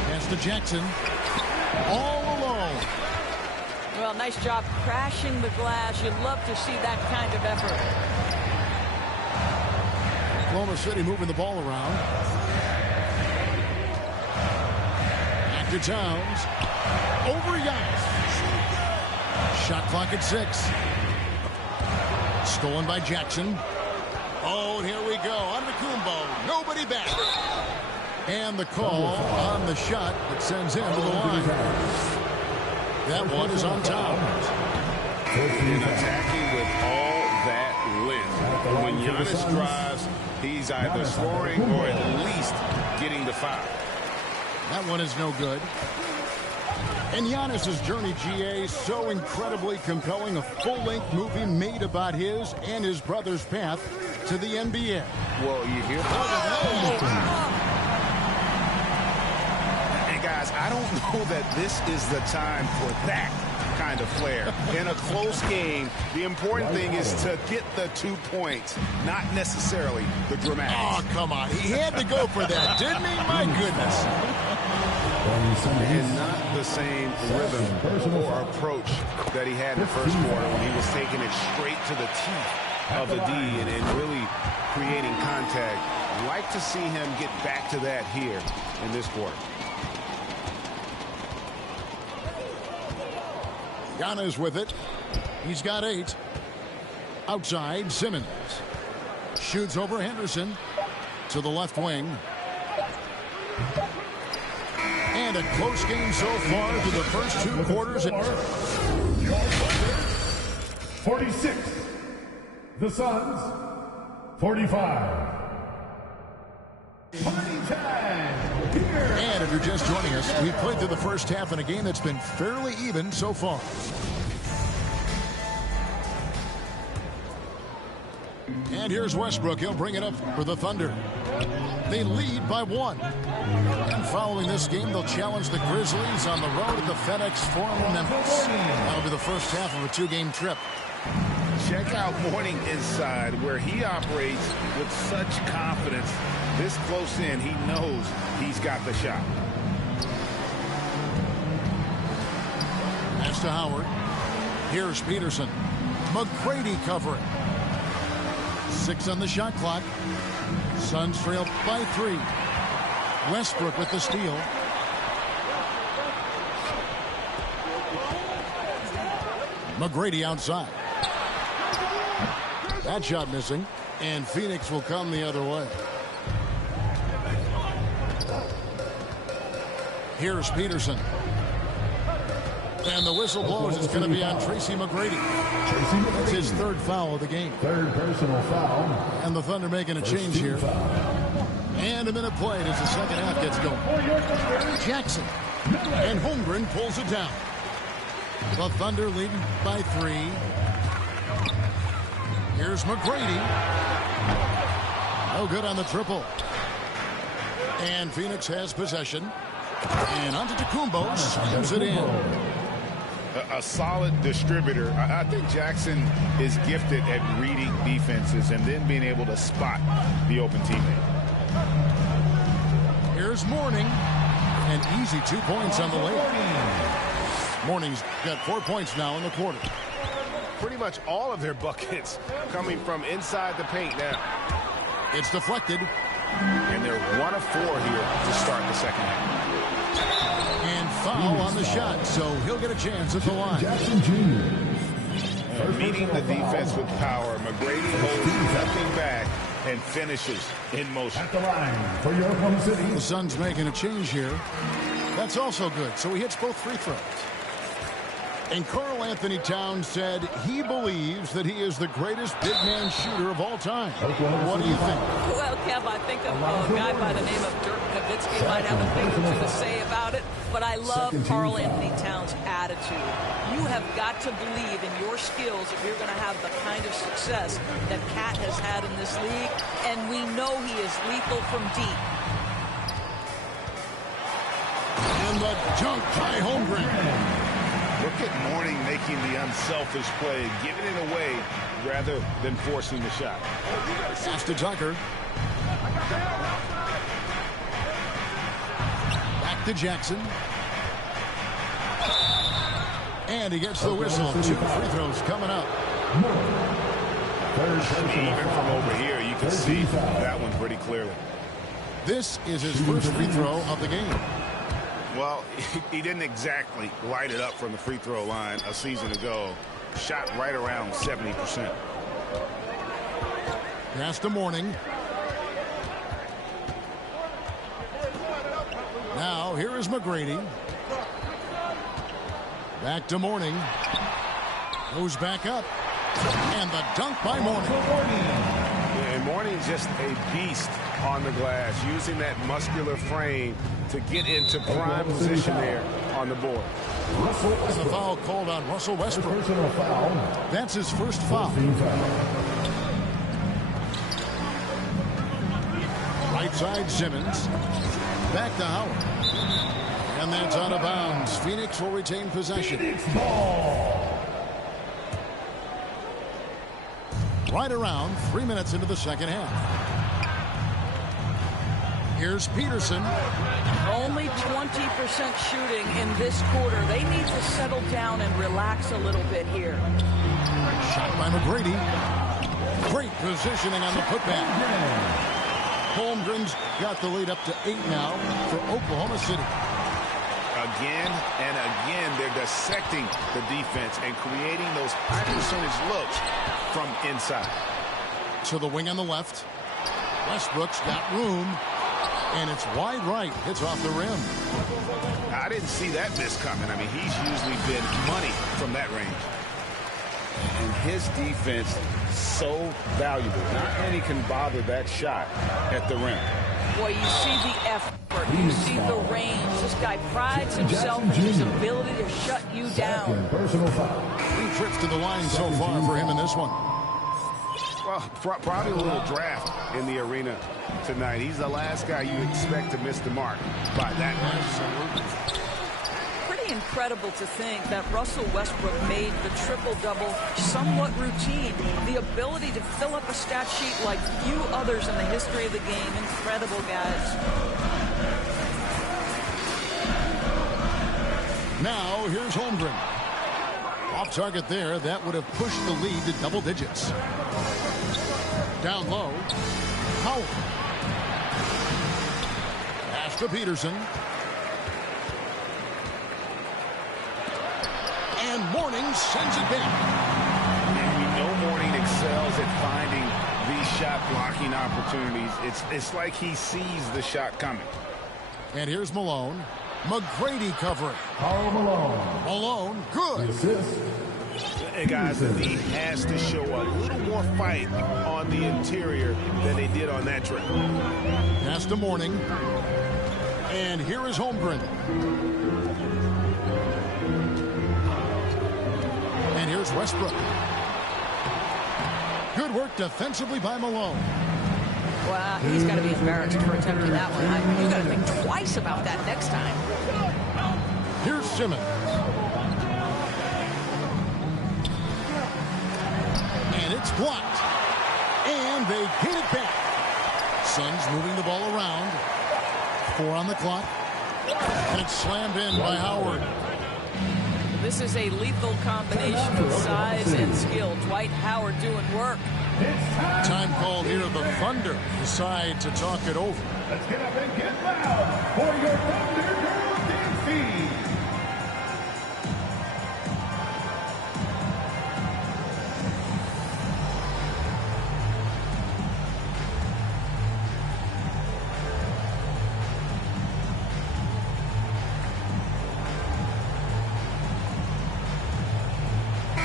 Pass to Jackson. All alone. Well, nice job crashing the glass. You'd love to see that kind of effort. Oklahoma City moving the ball around. Back to Towns. Over Giannis. Shot clock at 6. Stolen by Jackson. Oh, and here we go. Antetokounmpo. Nobody back. And the call on the shot that sends him to the line. That one is on Towns. And attacking with all that length. When Giannis drives, he's either scoring or at least getting the foul. That one is no good. And Giannis's journey, GA, so incredibly compelling. A full-length movie made about his and his brother's path to the NBA. Well, you hear and guys, I don't know that this is the time for that kind of flair. In a close game, the important thing is to get the 2 points, not necessarily the dramatics. Oh, come on. He had to go for that, didn't he? My goodness. And not the same rhythm or approach that he had in the first quarter when he was taking it straight to the teeth of the D and really creating contact. Like to see him get back to that here in this quarter. Giannis with it. He's got 8. Outside, Simmons. Shoots over Henderson to the left wing. And a close game so far through the first 2 quarters. 46. The Suns, 45. Party time! Here. And if you're just joining us, we've played through the first half in a game that's been fairly even so far. And here's Westbrook. He'll bring it up for the Thunder. They lead by 1. And following this game, they'll challenge the Grizzlies on the road at the FedEx Forum in Memphis. That'll be the first half of a 2-game trip. Check out Mourning inside, where he operates with such confidence. This close in, he knows he's got the shot. Pass to Howard. Here's Peterson. McGrady covering. 6 on the shot clock. Suns trail by 3. Westbrook with the steal. McGrady outside. That shot missing. And Phoenix will come the other way. Here's Peterson. And the whistle blows. It's going to be on Tracy McGrady. That's his 3rd foul of the game. 3rd personal foul. And the Thunder making a change here. And a minute played as the second half gets going. Jackson. And Holmgren pulls it down. The Thunder leading by 3. Here's McGrady. No good on the triple. And Phoenix has possession. And Antetokounmpo slams it in. A solid distributor. I think Jackson is gifted at reading defenses and then being able to spot the open teammate. Here's Mourning. And easy 2 points on the layup. Mourning's got 4 points now in the quarter. Pretty much all of their buckets coming from inside the paint now. It's deflected. And they're 1 of 4 here to start the second half. And foul on the shot, so he'll get a chance at the line. Jackson Jr. Meeting the defense with power. McGrady holds nothing back and finishes in motion. At the line for your Oklahoma City. The Suns making a change here. That's also good, so he hits both free throws. And Karl Anthony Towns said he believes that he is the greatest big man shooter of all time. What do you think? Well, Kev, I think of a guy by the name of Dirk Nowitzki might have a thing or two to say about it, but I love Karl Anthony Towns' attitude. You have got to believe in your skills if you're going to have the kind of success that Cat has had in this league, and we know he is lethal from deep. And the dunk by Holmgren. Look at Mourning making the unselfish play, giving it away rather than forcing the shot. Pass to Tucker. Back to Jackson. And he gets the whistle. 2 free throws coming up. Even from over here, you can see that one pretty clearly. This is his first free throw of the game. Well, he didn't exactly light it up from the free throw line a season ago. Shot right around 70%. Pass to Mourning. Now, here is McGrady. Back to Mourning. Goes back up. And the dunk by Mourning. And Mourning's just a beast on the glass, using that muscular frame to get into prime position there on the board. And the foul called on Russell Westbrook. That's his first foul. Right side Simmons. Back to Howard. And that's out of bounds. Phoenix will retain possession. Right around 3 minutes into the second half. Here's Peterson. Only 20% shooting in this quarter. They need to settle down and relax a little bit here. Shot by McGrady. Great positioning on the putback. Holmgren's got the lead up to 8 now for Oklahoma City. Again and again, they're dissecting the defense and creating those high percentage looks from inside. To the wing on the left. Westbrook's got room, and it's wide right. Hits off the rim. I didn't see that miss coming. I mean, he's usually been money from that range. And his defense, so valuable. Not many can bother that shot at the rim. Boy, you see the effort. You see the range. This guy prides himself in his ability to shut you down. 3 trips to the line so far for him in this one. Well, probably a little draft in the arena tonight. He's the last guy you expect to miss the mark by that much. Pretty incredible to think that Russell Westbrook made the triple-double somewhat routine. The ability to fill up a stat sheet like few others in the history of the game. Incredible, guys. Now, here's Holmgren. Off target there. That would have pushed the lead to double digits. Down low. Howard. Pass to Peterson. And Mourning sends it back. And we know Mourning excels at finding these shot blocking opportunities. It's like he sees the shot coming. And here's Malone. McGrady covering. Karl Malone. Malone, good. Assist. And guys, he has to show a little more fight on the interior than they did on that trip. Pass to Mourning. And here is Holmgren. And here's Westbrook. Good work defensively by Malone. Wow, he's got to be embarrassed for attempting that one. You got to think twice about that next time. Here's Simmons. And it's blocked. And they get it back. Suns moving the ball around. 4 on the clock. And it's slammed in by Howard. This is a lethal combination of size and skill. Dwight Howard doing work. Time called here. The Thunder decide to talk it over. Let's get up and get loud for your Thunder Girl dance team.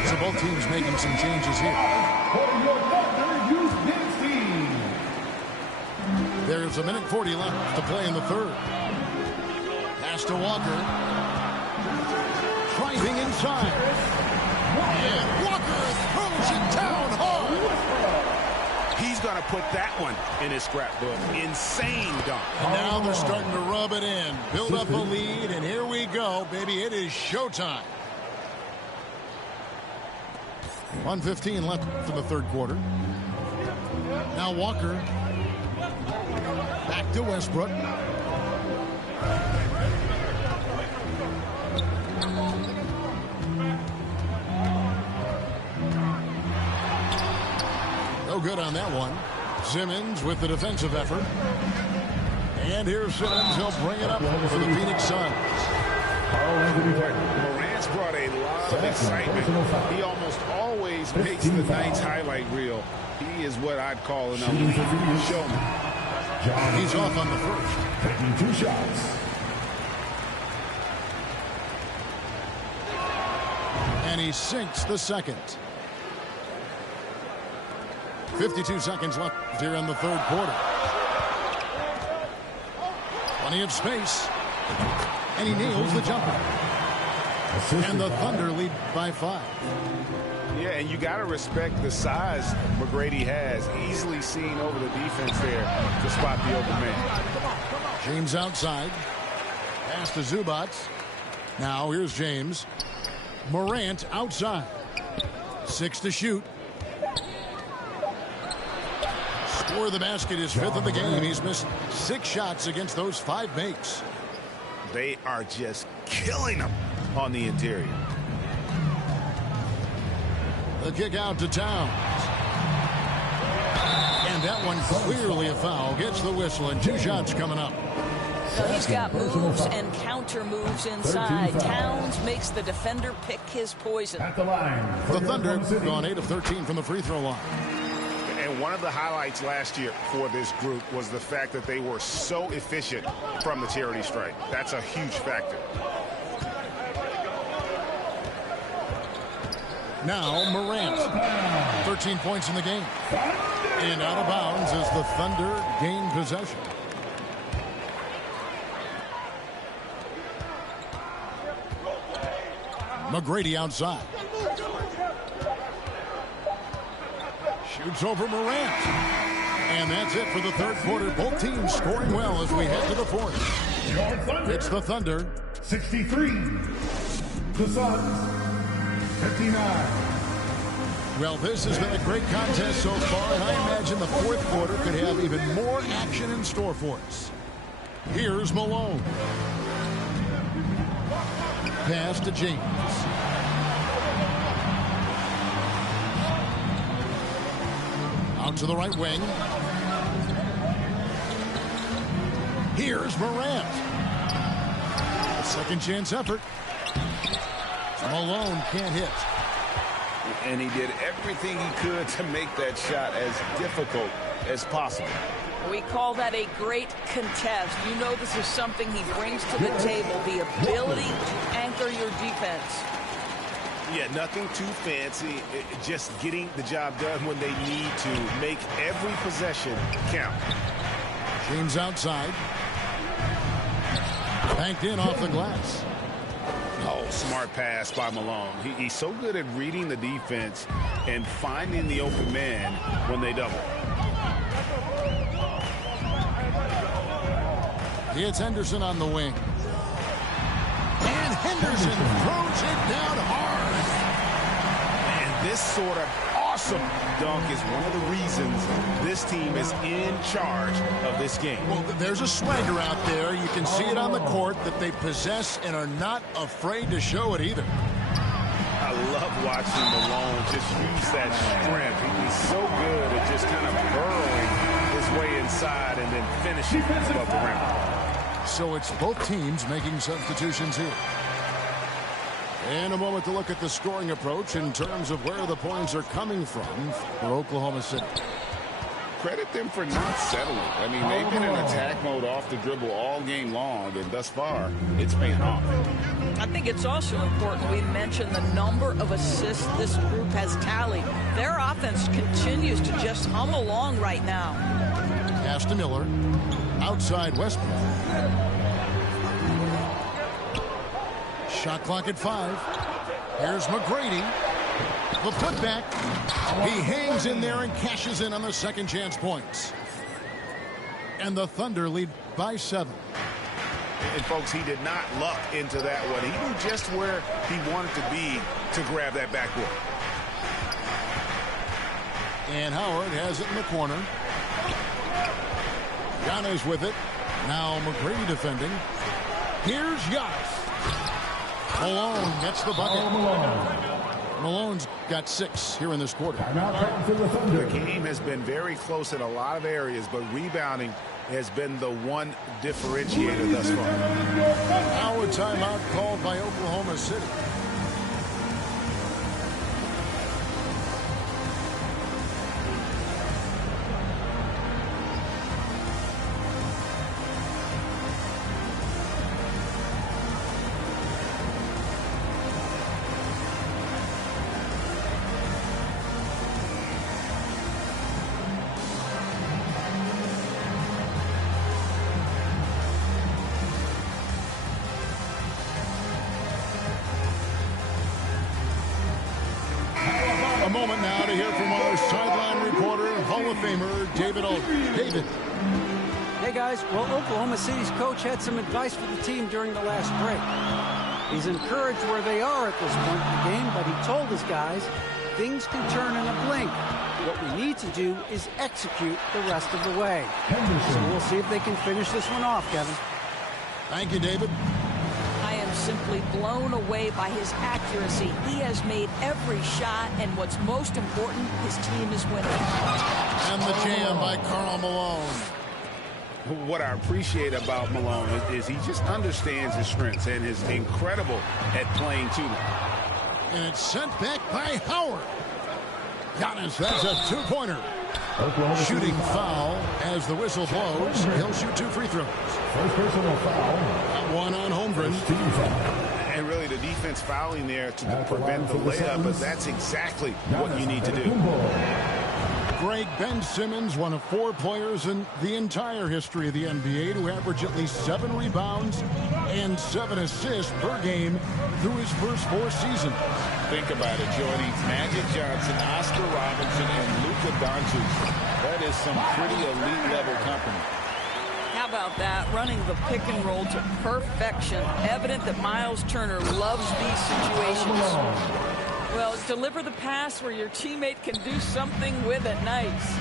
So both teams making some changes here. For your Thunder Youth Dance Team. There's 1:40 left to play in the third. Pass to Walker. Driving inside. And Walker throws it down hard. He's going to put that one in his scrapbook. Insane dunk. And now they're starting to rub it in. Build up a lead, and here we go, baby. It is showtime. 1:15 left in the third quarter. Now Walker. Back to Westbrook. No good on that one. Simmons with the defensive effort. And here's Simmons. He'll bring it up for the Phoenix Suns. Morant's brought a lot of excitement. He almost always makes the night's highlight reel. He is what I'd call an elite showman. He's off on the first. Taking 2 shots. And he sinks the second. 52 seconds left here in the third quarter. Plenty of space. And he nails the jumper. And the Thunder lead by 5. Yeah, and you got to respect the size McGrady has. Easily seen over the defense there to spot the open man. James outside. Pass to Zubac. Now here's James. Morant outside. 6 to shoot. Score the basket is 5th of the game. He's missed 6 shots against those 5 makes. They are just killing them on the interior. The kick out to Towns. And that one clearly a foul. Gets the whistle, and 2 shots coming up. Now he's got moves and counter moves inside. Towns makes the defender pick his poison. At the line. The Thunder gone 8 of 13 from the free throw line. And one of the highlights last year for this group was the fact that they were so efficient from the charity stripe. That's a huge factor. Now Morant. 13 points in the game. And out of bounds as the Thunder gain possession. McGrady outside. Shoots over Morant. And that's it for the third quarter. Both teams scoring well as we head to the fourth. It's the Thunder. 63. The Suns. 59. Well, this has been a great contest so far, and I imagine the fourth quarter could have even more action in store for us. Here's Malone. Pass to James. Out to the right wing. Here's Morant. A second chance effort. Malone can't hit. And he did everything he could to make that shot as difficult as possible. We call that a great contest. You know this is something he brings to the table, the ability to anchor your defense. Yeah, nothing too fancy. Just getting the job done when they need to. Make every possession count. James outside. Banked in off the glass. Oh, smart pass by Malone. He's so good at reading the defense and finding the open man when they double. It's Henderson on the wing. And Henderson throws it down hard. And this sort of awesome dunk is one of the reasons this team is in charge of this game. Well, there's a swagger out there. You can see it on the court that they possess and are not afraid to show it either. I love watching Malone just use that strength. He's so good at just kind of burrowing his way inside and then finishing above the rim. So it's both teams making substitutions here. And a moment to look at the scoring approach in terms of where the points are coming from for Oklahoma City. Credit them for not settling. I mean, they've been in attack mode off the dribble all game long, and thus far, it's paying off. I think it's also important we mention the number of assists this group has tallied. Their offense continues to just hum along right now. Pass to Miller. Outside Westbrook. Shot clock at 5. Here's McGrady. The putback. He hangs in there and cashes in on the second chance points. And the Thunder lead by 7. And folks, he did not luck into that one. He knew just where he wanted to be to grab that backboard. And Howard has it in the corner. Giannis with it. Now McGrady defending. Here's Giannis. Malone gets the bucket. Malone's got 6 here in this quarter. The game has been very close in a lot of areas, but rebounding has been the one differentiator thus far. Now a timeout called by Oklahoma City. A moment now to hear from our sideline reporter, Hall of Famer David Aldridge. David. Hey guys, well, Oklahoma City's coach had some advice for the team during the last break. He's encouraged where they are at this point in the game, but he told his guys things can turn in a blink. What we need to do is execute the rest of the way. So we'll see if they can finish this one off, Kevin. Thank you, David. I am simply blown away by his accuracy. He has made every shot, and what's most important, his team is winning. And the jam by Karl Malone. What I appreciate about Malone is he just understands his strengths and is incredible at playing to them. And it's sent back by Howard. Giannis has a two-pointer. Shooting foul as the whistle blows. He'll shoot 2 free throws. First personal foul. One on Holmgren. And really the defense fouling there to prevent the layup, but that's exactly what you need to do. Greg Ben Simmons, one of 4 players in the entire history of the NBA to average at least 7 rebounds and 7 assists per game through his first 4 seasons. Think about it, Jordy. Magic Johnson, Oscar Robertson, and Luka Doncic. That is some pretty elite level company. How about that? Running the pick and roll to perfection. Evident that Miles Turner loves these situations. Well, deliver the pass where your teammate can do something with it. Nice.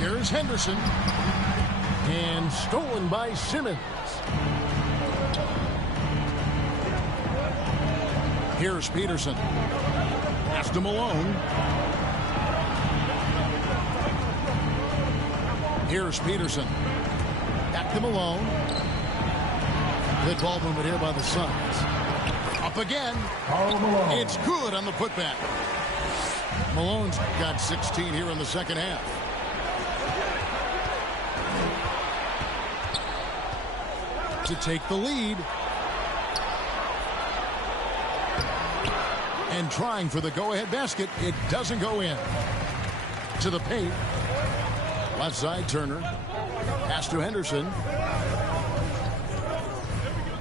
Here's Henderson. And stolen by Simmons. Here's Peterson. Pass to Malone. Here's Peterson. Back to Malone. Good ball movement here by the Suns. Up again. It's good on the putback. Malone's got 16 here in the second half. To take the lead. And trying for the go-ahead basket. It doesn't go in. To the paint. Left side, Turner. Pass to Henderson.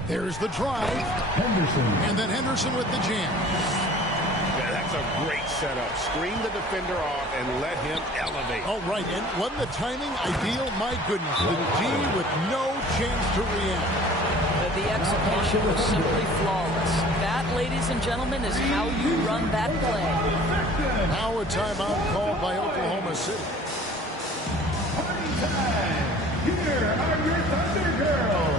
There's the drive. Henderson. And then Henderson with the jam. Yeah, that's a great setup. Screen the defender off and let him elevate. All right, and wasn't the timing ideal? My goodness, the D with no chance to react. The execution was simply flawless. That, ladies and gentlemen, is how you run that play. Now a timeout called by Oklahoma City. Here are your Thunder Girls.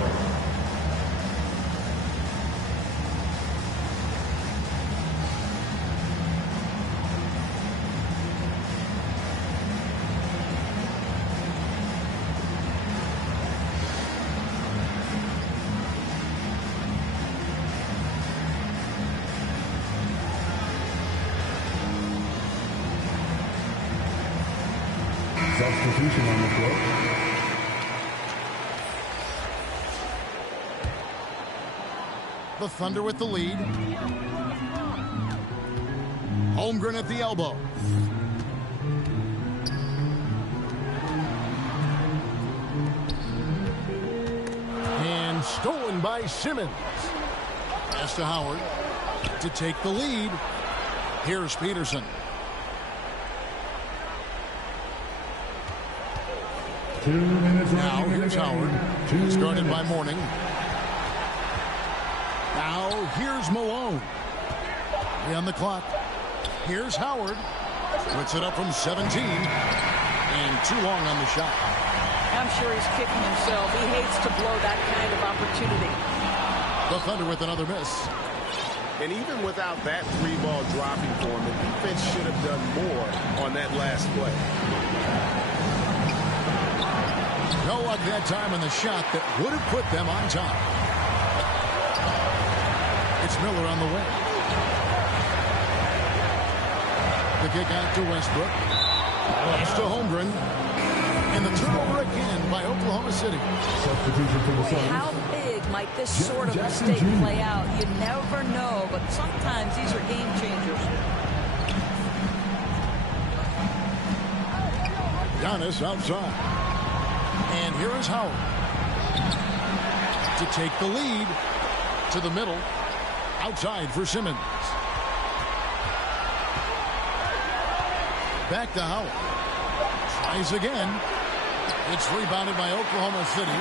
Substitution on the floor. The Thunder with the lead. Holmgren at the elbow. And stolen by Simmons. Pass to Howard to take the lead. Here's Peterson. Now here's Howard. Started by Mourning. Now here's Malone. 3 on the clock. Here's Howard. Puts it up from 17. And too long on the shot. I'm sure he's kicking himself. He hates to blow that kind of opportunity. The Thunder with another miss. And even without that 3-ball dropping for him, the defense should have done more on that last play. No luck that time on the shot that would have put them on top. It's Miller on the way. The kick out to Westbrook. Pass to Holmgren. And the turnover again by Oklahoma City. Substitution for the Suns. How big might this sort of mistake play out? You never know, but sometimes these are game changers. Giannis outside. And here is Howard to take the lead to the middle. Outside for Simmons. Back to Howard. Tries again. It's rebounded by Oklahoma City.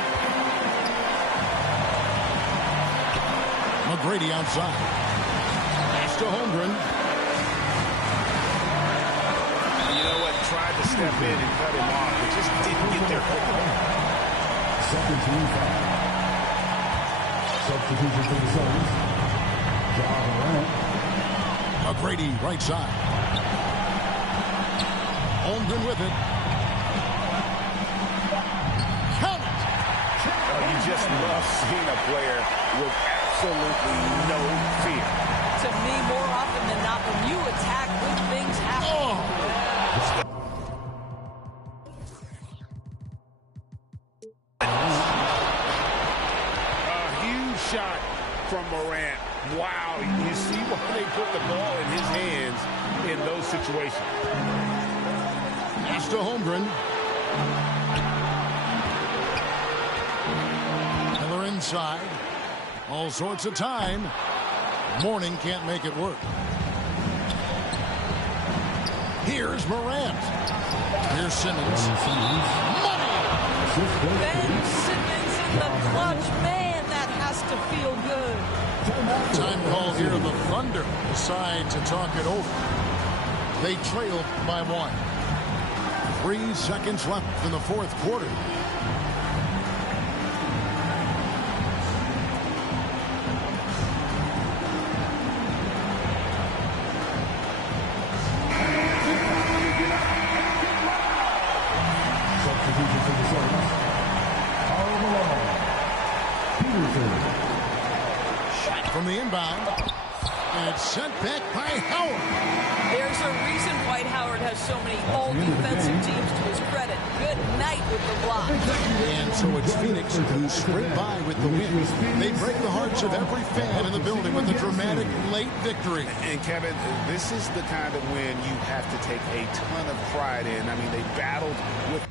McGrady outside. Pass to Holmgren. You know what? Tried to step in and cut him off, but just didn't get there quick enough. Second team foul. Substitution for the Suns. Ja Morant. McGrady right side. Holmgren with it. Count it. You just love seeing a player with absolutely no fear. To me, more often than not, when you attack, good things happen. Oh. A huge shot from Morant. Wow, you see why they put the ball in his hands in those situations. Pass to Holmgren. Miller inside. All sorts of time. Mourning can't make it work. Here's Morant. Here's Simmons. Money! Ben Simmons in the clutch. Man, that has to feel good. Time call here. The Thunder decide to talk it over. They trail by 1. 3 seconds left in the fourth quarter. Substitution for the Suns. Karl Malone. Peterson. From the inbound. And it's sent back by Howard. There's a reason Dwight Howard has so many all-defensive teams to his credit. Good night with the block. And so it's Phoenix who scrape by with the win. They break the hearts of every fan in the building with a dramatic late victory. And Kevin, this is the kind of win you have to take a ton of pride in. I mean, they battled with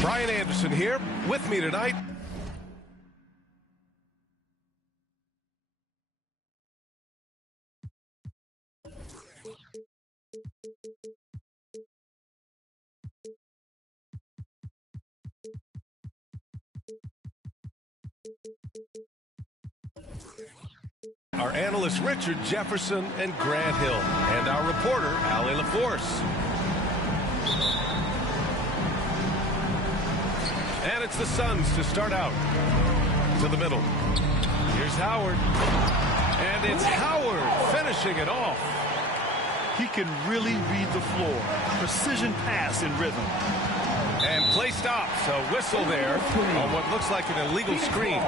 Brian Anderson here with me tonight. Our analysts Richard Jefferson and Grant Hill, and our reporter Allie LaForce. And it's the Suns to start out. To the middle. Here's Howard. And it's Howard finishing it off. He can really read the floor. Precision pass in rhythm. And play stops. A whistle there on what looks like an illegal screen.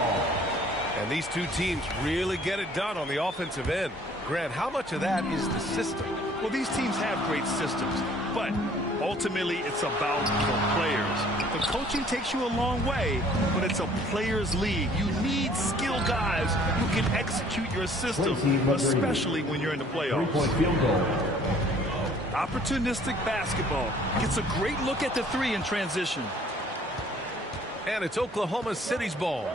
And these two teams really get it done on the offensive end. Grant, how much of that is the system? Well, these teams have great systems, but ultimately it's about the players. The coaching takes you a long way, but it's a players' league. You need skilled guys who can execute your system, especially when you're in the playoffs. Three-point field goal. Opportunistic basketball gets a great look at the three in transition. And it's Oklahoma City's ball.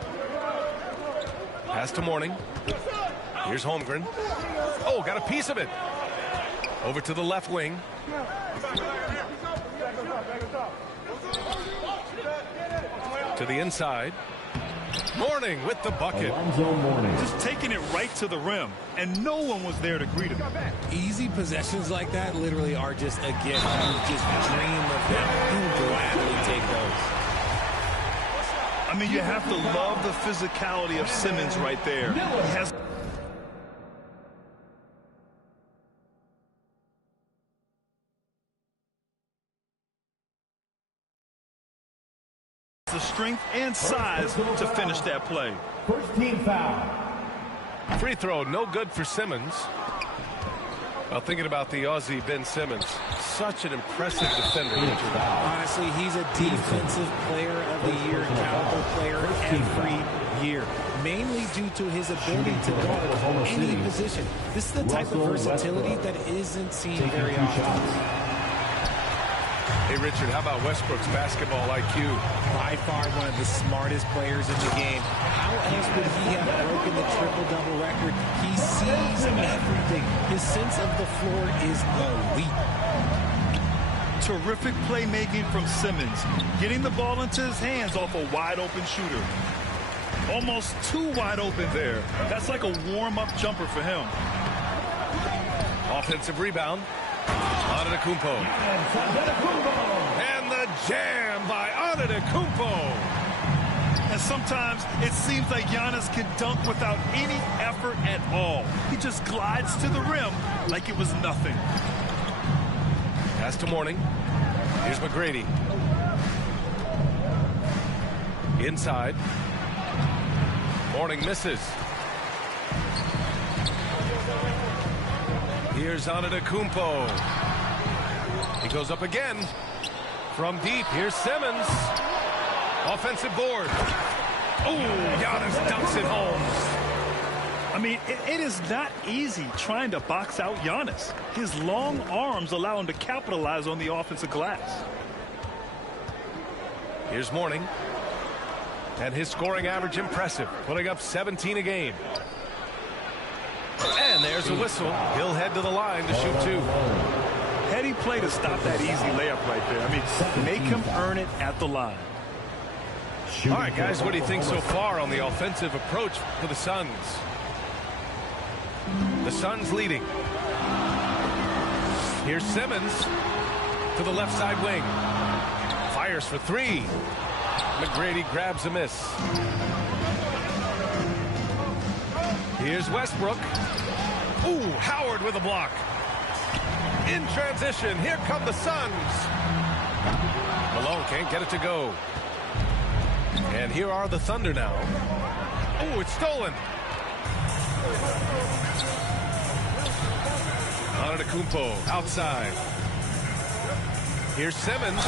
Pass to Mourning. Here's Holmgren. Oh, got a piece of it. Over to the left wing. To the inside. Mourning with the bucket. Just taking it right to the rim, and no one was there to greet him. Easy possessions like that literally are just a gift. You just dream of them. You gladly take those. I mean, you have to love the physicality of Simmons right there. He has the strength and size to finish that play. First team foul. Free throw, no good for Simmons. Well, thinking about the Aussie Ben Simmons, such an impressive defender. Honestly, he's a defensive player of the year caliber player every year, mainly due to his ability to guard any position. This is the type of versatility that isn't seen very often. Hey, Richard, how about Westbrook's basketball IQ? By far one of the smartest players in the game. How else would he have broken the triple-double record? He sees everything. His sense of the floor is elite. Terrific playmaking from Simmons, getting the ball into his hands off a wide-open shooter. Almost too wide open there. That's like a warm-up jumper for him. Offensive rebound. Antetokounmpo. And the jam by Antetokounmpo. And sometimes it seems like Giannis can dunk without any effort at all. He just glides to the rim like it was nothing. Pass to Mourning. Here's McGrady. Inside. Mourning misses. Here's Antetokounmpo. He goes up again. From deep, here's Simmons. Offensive board. Oh, Giannis dunks it home. I mean, it is not easy trying to box out Giannis. His long arms allow him to capitalize on the offensive glass. Here's Mourning. And his scoring average impressive, putting up 17 a game. And there's a whistle. He'll head to the line to shoot two. Heady play to stop that easy layup right there. I mean, make him earn it at the line. All right, guys, what do you think so far on the offensive approach for the Suns? The Suns leading. Here's Simmons to the left side wing. Fires for three. McGrady grabs a miss. Here's Westbrook. Ooh, Howard with a block. In transition, here come the Suns. Malone can't get it to go. And here are the Thunder now. Oh, it's stolen. Antetokounmpo outside. Here's Simmons.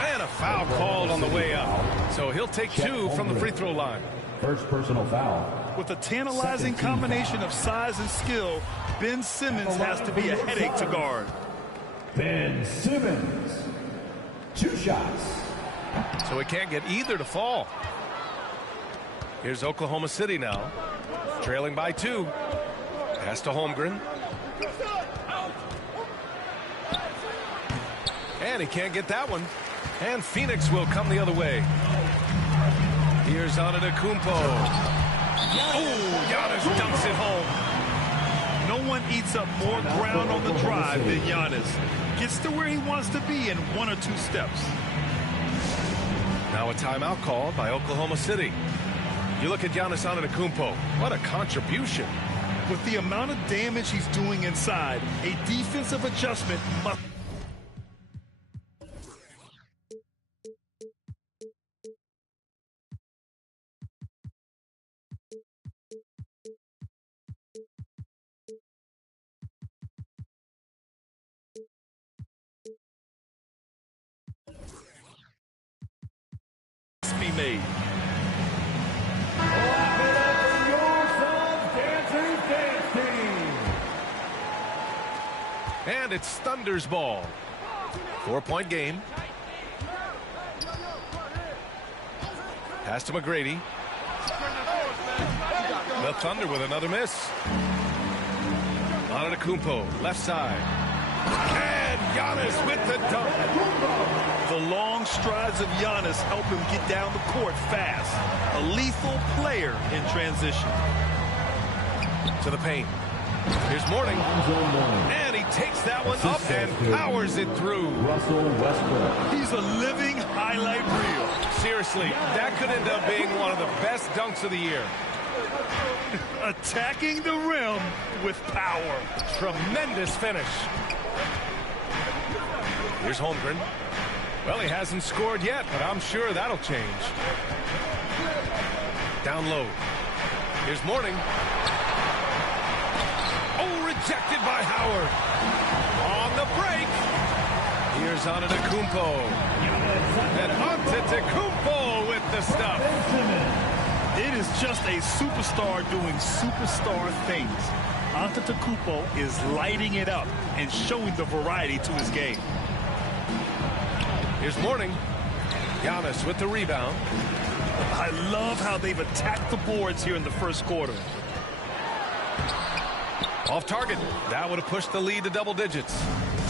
And a foul called on the way up. So he'll take two from the free throw line. First personal foul. With a tantalizing combination of size and skill, Ben Simmons has to be a headache to guard. Ben Simmons. Two shots. So he can't get either to fall. Here's Oklahoma City now, trailing by 2. Pass to Holmgren. And he can't get that one. And Phoenix will come the other way. Here's Antetokounmpo. Oh, Giannis dunks it home. No one eats up more ground on the drive than Giannis. Gets to where he wants to be in 1 or 2 steps. Now a timeout called by Oklahoma City. You look at Giannis Antetokounmpo. What a contribution. With the amount of damage he's doing inside, a defensive adjustment must be made. And it's Thunder's ball. 4-point game. Pass to McGrady. The Thunder with another miss. Antetokounmpo, left side. And Giannis with the dunk. The long strides of Giannis help him get down the court fast. A lethal player in transition. To the paint. Here's Mourning. And he takes that one up and powers it through. Russell Westbrook. He's a living highlight reel. Seriously, that could end up being one of the best dunks of the year. Attacking the rim with power. Tremendous finish. Here's Holmgren. Well, he hasn't scored yet, but I'm sure that'll change. Down low. Here's Mourning. Oh, rejected by Howard. On the break. Here's Antetokounmpo. And Antetokounmpo with the stuff. It is just a superstar doing superstar things. Antetokounmpo is lighting it up and showing the variety to his game. Here's Mourning. Giannis with the rebound. I love how they've attacked the boards here in the first quarter. Off target. That would have pushed the lead to double digits.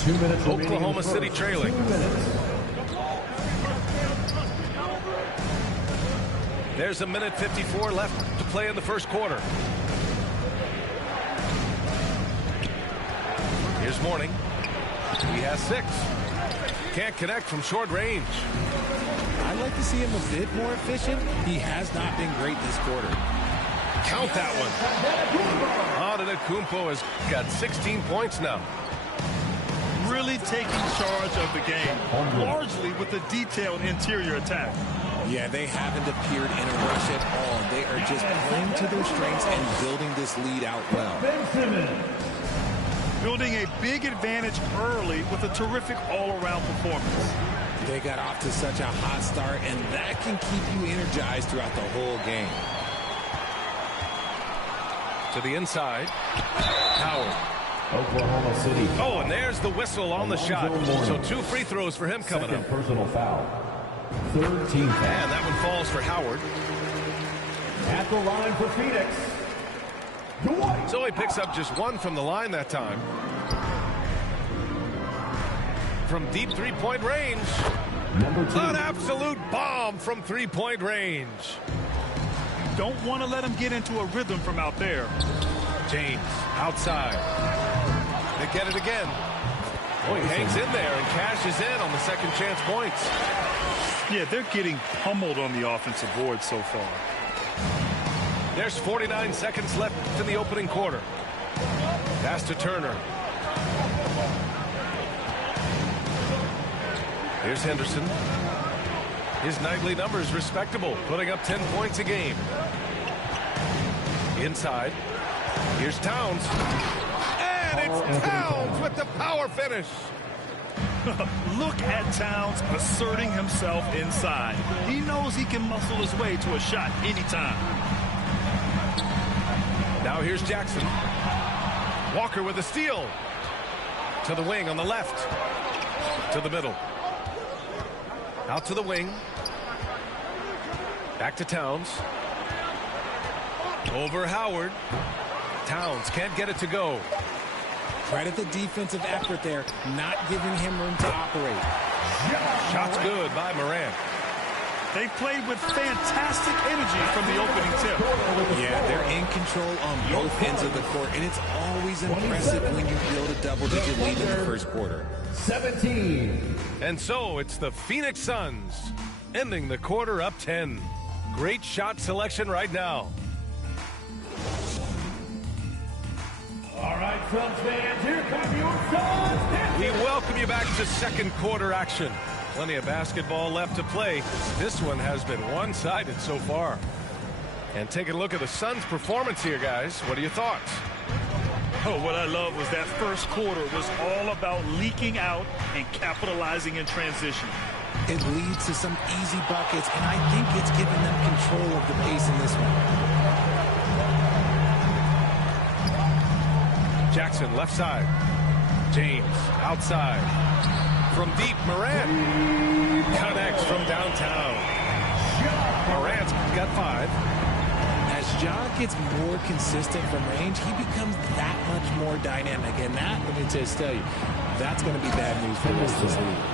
2 minutes. Oklahoma City trailing. 2 minutes. There's a minute 54 left to play in the first quarter. Here's Mourning. He has 6. Can't connect from short range. I'd like to see him a bit more efficient. He has not been great this quarter. Count that one. Antetokounmpo has got 16 points now. Really taking charge of the game, largely with a detailed interior attack. Yeah, they haven't appeared in a rush at all. They are just playing to their strengths and building this lead out well. Building a big advantage early with a terrific all-around performance. They got off to such a hot start, and that can keep you energized throughout the whole game. To the inside. Howard. Oklahoma City. Oh, and there's the whistle on the shot. So 2 free throws for him coming up. Personal foul. 13th. And that one falls for Howard. At the line for Phoenix. So he picks up just 1 from the line that time. From deep 3-point range. Number 2. An absolute bomb from 3-point range. Don't want to let him get into a rhythm from out there. James outside. They get it again. Oh, he hangs in there and cashes in on the second chance points. Yeah, they're getting pummeled on the offensive board so far. There's 49 seconds left in the opening quarter. Pass to Turner. Here's Henderson. His nightly numbers respectable, putting up 10 points a game. Inside. Here's Towns. And it's Towns with the power finish. Look at Towns asserting himself inside. He knows he can muscle his way to a shot anytime. Now here's Jackson. Walker with a steal. To the wing on the left. To the middle. Out to the wing. Back to Towns. Over Howard. Towns can't get it to go. Credit the defensive effort there, not giving him room to operate. Shot's good by Morant. They played with fantastic energy from the opening tip. Yeah, they're in control on both ends of the court, and it's always impressive when you build a double-digit lead in the first quarter. 17. And so it's the Phoenix Suns ending the quarter up 10. Great shot selection right now. All right, Suns fans, here come your Suns. We welcome you back to second quarter action. Plenty of basketball left to play. This one has been one-sided so far. And taking a look at the Suns' performance here, guys. What are your thoughts? Oh, what I love was that first quarter was all about leaking out and capitalizing in transition. It leads to some easy buckets, and I think it's given them control of the pace in this one. Jackson, left side. James, outside. From deep, Morant connects from downtown. Morant's got 5. As Ja gets more consistent from range, he becomes that much more dynamic. And that, let me just tell you, that's going to be bad news for the rest of this league.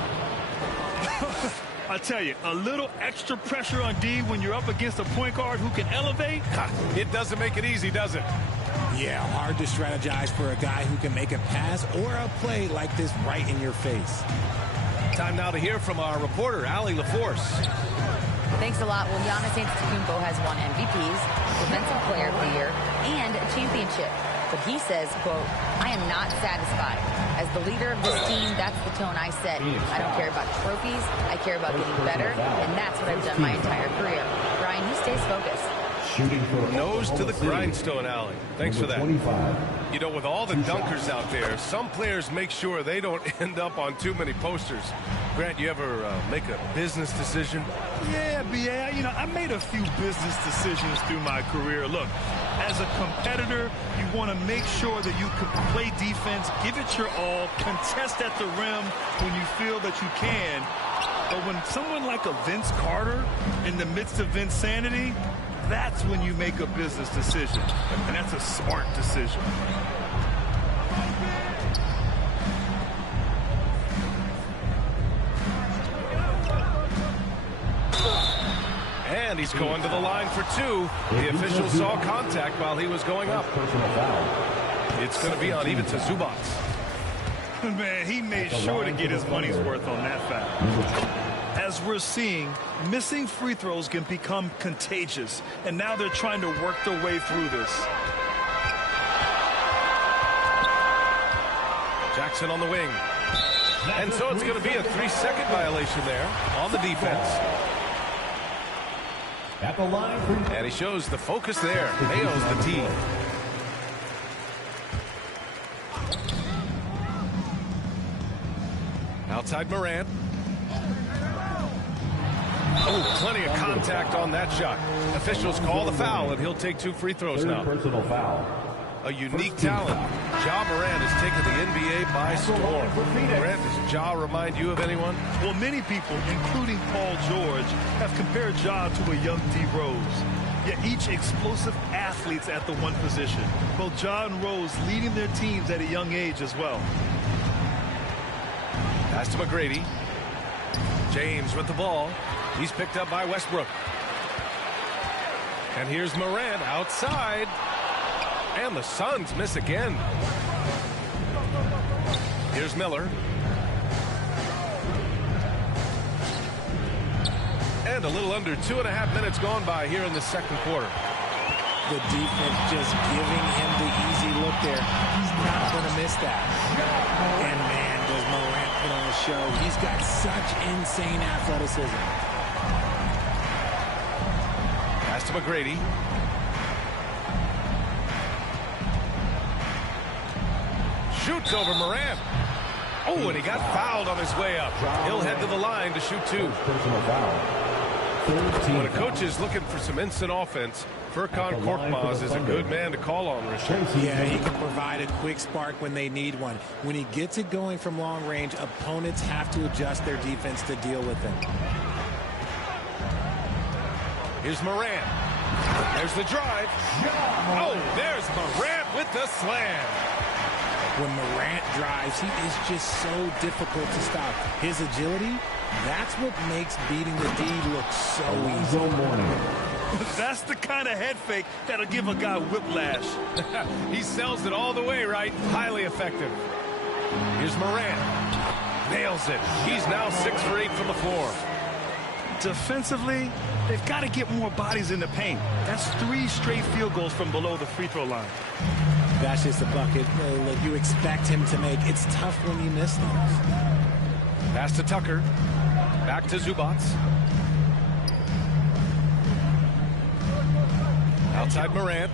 I tell you, a little extra pressure on D when you're up against a point guard who can elevate. It doesn't make it easy, does it? Yeah, hard to strategize for a guy who can make a pass or a play like this right in your face. Time now to hear from our reporter, Allie LaForce. Thanks a lot. Well, Giannis Antetokounmpo has won MVPs, Defensive Player of the Year, and a championship. But he says, quote, I am not satisfied. As the leader of this team, that's the tone I set. I don't care about trophies. I care about getting better, and that's what I've done my entire career. Brian, he stays focused. Nose to the grindstone, Allie. Thanks for that. You know, with all the dunkers out there, some players make sure they don't end up on too many posters. Grant, you ever make a business decision? Yeah, B.A., you know, I made a few business decisions through my career. Look, as a competitor, you want to make sure that you can play defense, give it your all, contest at the rim when you feel that you can. But when someone like a Vince Carter in the midst of insanity, that's when you make a business decision, and that's a smart decision. And he's going to the line for 2. The official saw contact while he was going up. It's going to be on Ivica Zubac. Man, he made sure to get his money's worth on that foul. As we're seeing, missing free throws can become contagious, and now they're trying to work their way through this. Jackson on the wing. And so it's going to be a 3-second violation there on the defense. At the line for... And he shows the focus there. Nails the tee. Outside Morant. Oh, plenty of contact on that shot. Officials call the foul, and he'll take 2 free throws now. Personal foul. A unique talent. Ja Morant has taken the NBA by storm. Grant, does Ja remind you of anyone? Well, many people, including Paul George, have compared Ja to a young D. Rose. Yet each explosive athletes at the one position. Both Ja and Rose leading their teams at a young age as well. Pass to McGrady. James with the ball. He's picked up by Westbrook. And here's Morant outside. And the Suns miss again. Here's Miller. And a little under 2.5 minutes gone by here in the second quarter. The defense just giving him the easy look there. He's not going to miss that. And man, does Morant put on a show. He's got such insane athleticism. Pass to McGrady. Shoots over Morant. Oh, and he got fouled on his way up. He'll head to the line to shoot 2. When a coach is looking for some instant offense, Furkan Korkmaz is a good man to call on, Richard. Yeah, he can provide a quick spark when they need one. When he gets it going from long range, opponents have to adjust their defense to deal with him. Here's Morant. There's the drive. Oh, there's Morant with the slam. When Morant drives, he is just so difficult to stop. His agility, that's what makes beating the D look so easy. That's the kind of head fake that'll give a guy whiplash. He sells it all the way, right? Highly effective. Here's Morant. Nails it. He's now 6 for 8 from the floor. Defensively, they've got to get more bodies in the paint. That's 3 straight field goals from below the free throw line. That's just a bucket you expect him to make. It's tough when you miss those. Pass to Tucker. Back to Zubac. Outside Morant.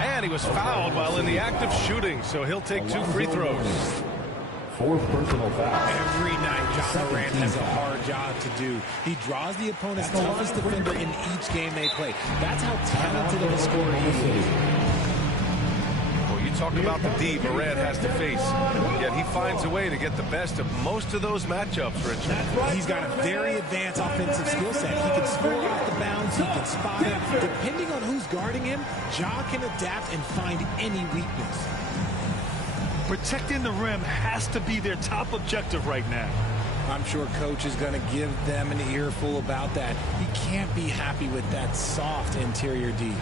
And he was fouled while in the act of shooting, so he'll take 2 free throws. 4 personal fouls. Every night, John Morant has a hard job to do. He draws the opponent's toughest defender in each game they play. That's how talented of a scorer he is. Well, you talk about the D Morant has to face, yet he finds a way to get the best of most of those matchups, Richard. He's got a very advanced offensive skill set. He can score off the bounce. He can spot it. Depending on who's guarding him, Ja can adapt and find any weakness. Protecting the rim has to be their top objective right now. I'm sure coach is going to give them an earful about that. He can't be happy with that soft interior D.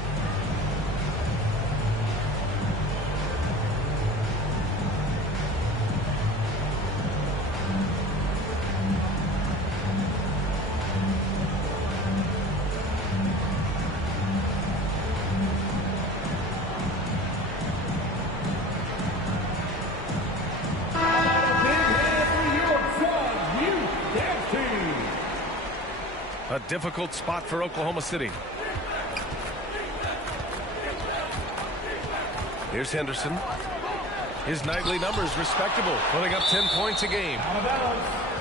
A difficult spot for Oklahoma City. Here's Henderson. His nightly numbers respectable, putting up 10 points a game.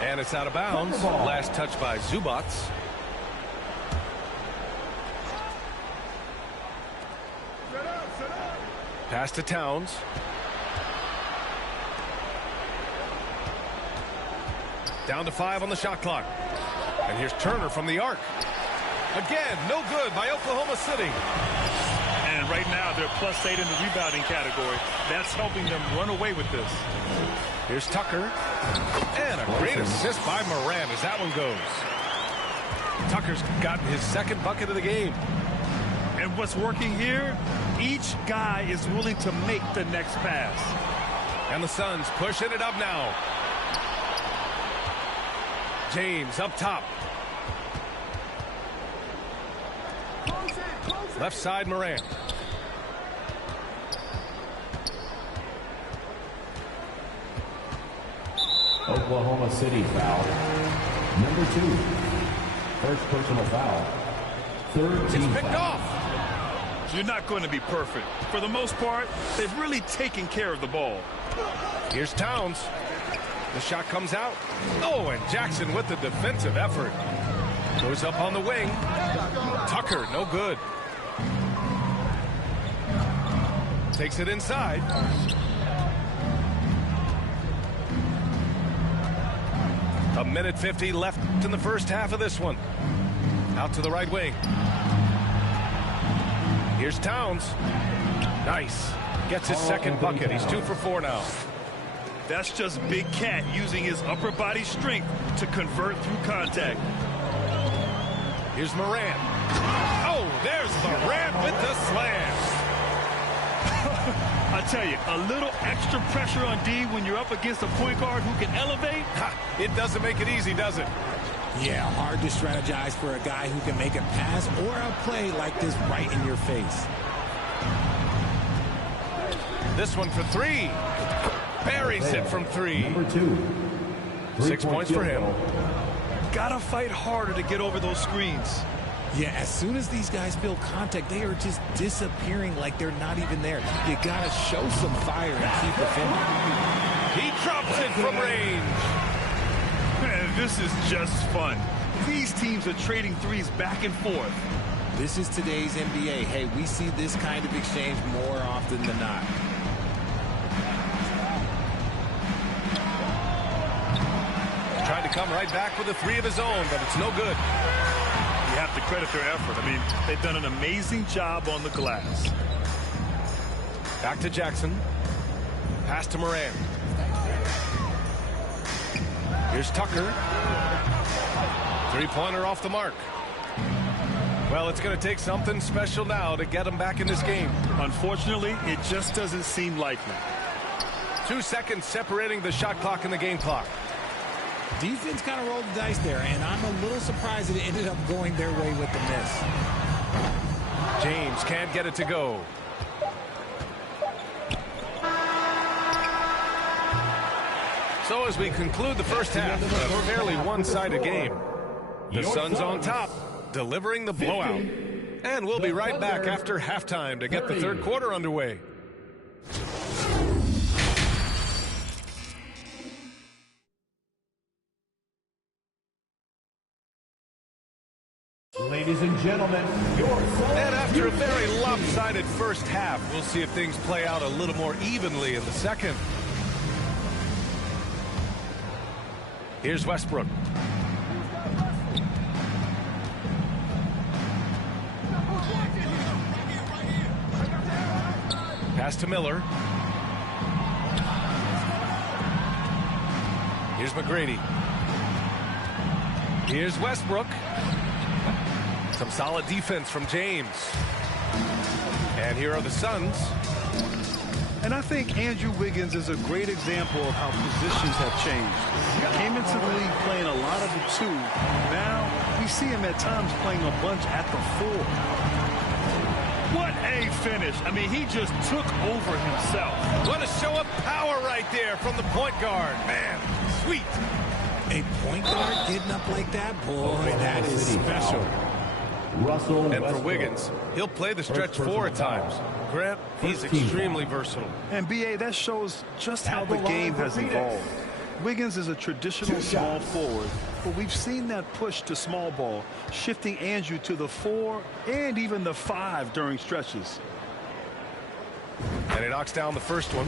And it's out of bounds. Last touch by Zubac. Pass to Towns. Down to 5 on the shot clock. And here's Turner from the arc. Again, no good by Oklahoma City. And right now, they're +8 in the rebounding category. That's helping them run away with this. Here's Tucker. And a great assist by Morant as that one goes. Tucker's gotten his 2nd bucket of the game. And what's working here, each guy is willing to make the next pass. And the Suns pushing it up now. James up top. Left side Morant. Oklahoma City foul. Number 2. First personal foul. 3rd team it's picked foul. off. You're not going to be perfect. For the most part, they've really taken care of the ball. Here's Towns. The shot comes out. Oh, and Jackson with the defensive effort. Goes up on the wing. Tucker, no good. Takes it inside. A minute 50 left in the first half of this one. Out to the right wing. Here's Towns. Nice. Gets his 2nd bucket. He's 2 for 4 now. That's just Big Cat using his upper body strength to convert through contact. Here's Morant. Oh, there's Morant with the slam. I tell you, a little extra pressure on D when you're up against a point guard who can elevate. It doesn't make it easy, does it? Yeah, hard to strategize for a guy who can make a pass or a play like this right in your face. This one for 3. Buries it from 3. Number 2. 6 points for him. Gotta fight harder to get over those screens. Yeah, as soon as these guys feel contact, they are just disappearing like they're not even there. You gotta show some fire and keep defending. He drops it from range. Man, this is just fun. These teams are trading threes back and forth. This is today's NBA. Hey, we see this kind of exchange more often than not. Tried to come right back with a three of his own, but it's no good. You have to credit their effort. I mean, they've done an amazing job on the glass. Back to Jackson. Pass to Moran. Here's Tucker. Three-pointer off the mark. Well, it's going to take something special now to get him back in this game. Unfortunately, it just doesn't seem likely. 2 seconds separating the shot clock and the game clock. Defense kind of rolled the dice there, and I'm a little surprised that it ended up going their way with the miss. James can't get it to go. So as we conclude the first half, a fairly one-sided game. The Suns on top, delivering the blowout. And we'll be right back after halftime to get the third quarter underway. Ladies and gentlemen, and after a very lopsided first half, we'll see if things play out a little more evenly in the second. Here's Westbrook. Pass to Miller. Here's McGrady. Here's Westbrook. Some solid defense from James. And here are the Suns. And I think Andrew Wiggins is a great example of how positions have changed. He came into the league playing a lot of the two. Now we see him at times playing a bunch at the four. What a finish. I mean, he just took over himself. What a show of power right there from the point guard. Man, sweet. A point guard getting up like that? Boy, that is special. And for Wiggins, he'll play the stretch four at times. Grant, he's extremely versatile. And B.A., that shows just how the game has evolved. Wiggins is a traditional small forward, but we've seen that push to small ball, shifting Andrew to the 4 and even the 5 during stretches. And he knocks down the first one.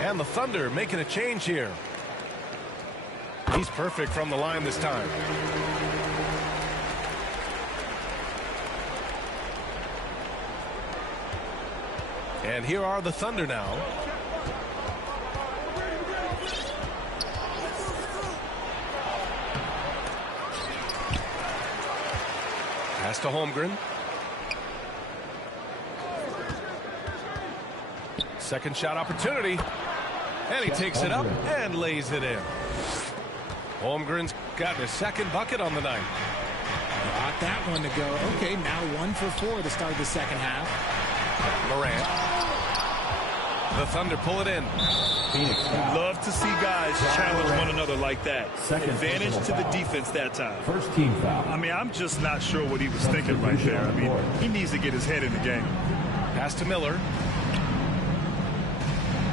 And the Thunder making a change here. He's perfect from the line this time. And here are the Thunder now. Pass to Holmgren. Second shot opportunity. And he takes it up and lays it in. Holmgren's gotten his second bucket on the night. Got that one to go. Okay, now 1 for 4 to start the second half. Morant. The Thunder pull it in. Phoenix. We love to see guys challenge one another like that. Advantage to the defense that time. First team foul. I mean, I'm just not sure what he was thinking right there. I mean, he needs to get his head in the game. Pass to Miller.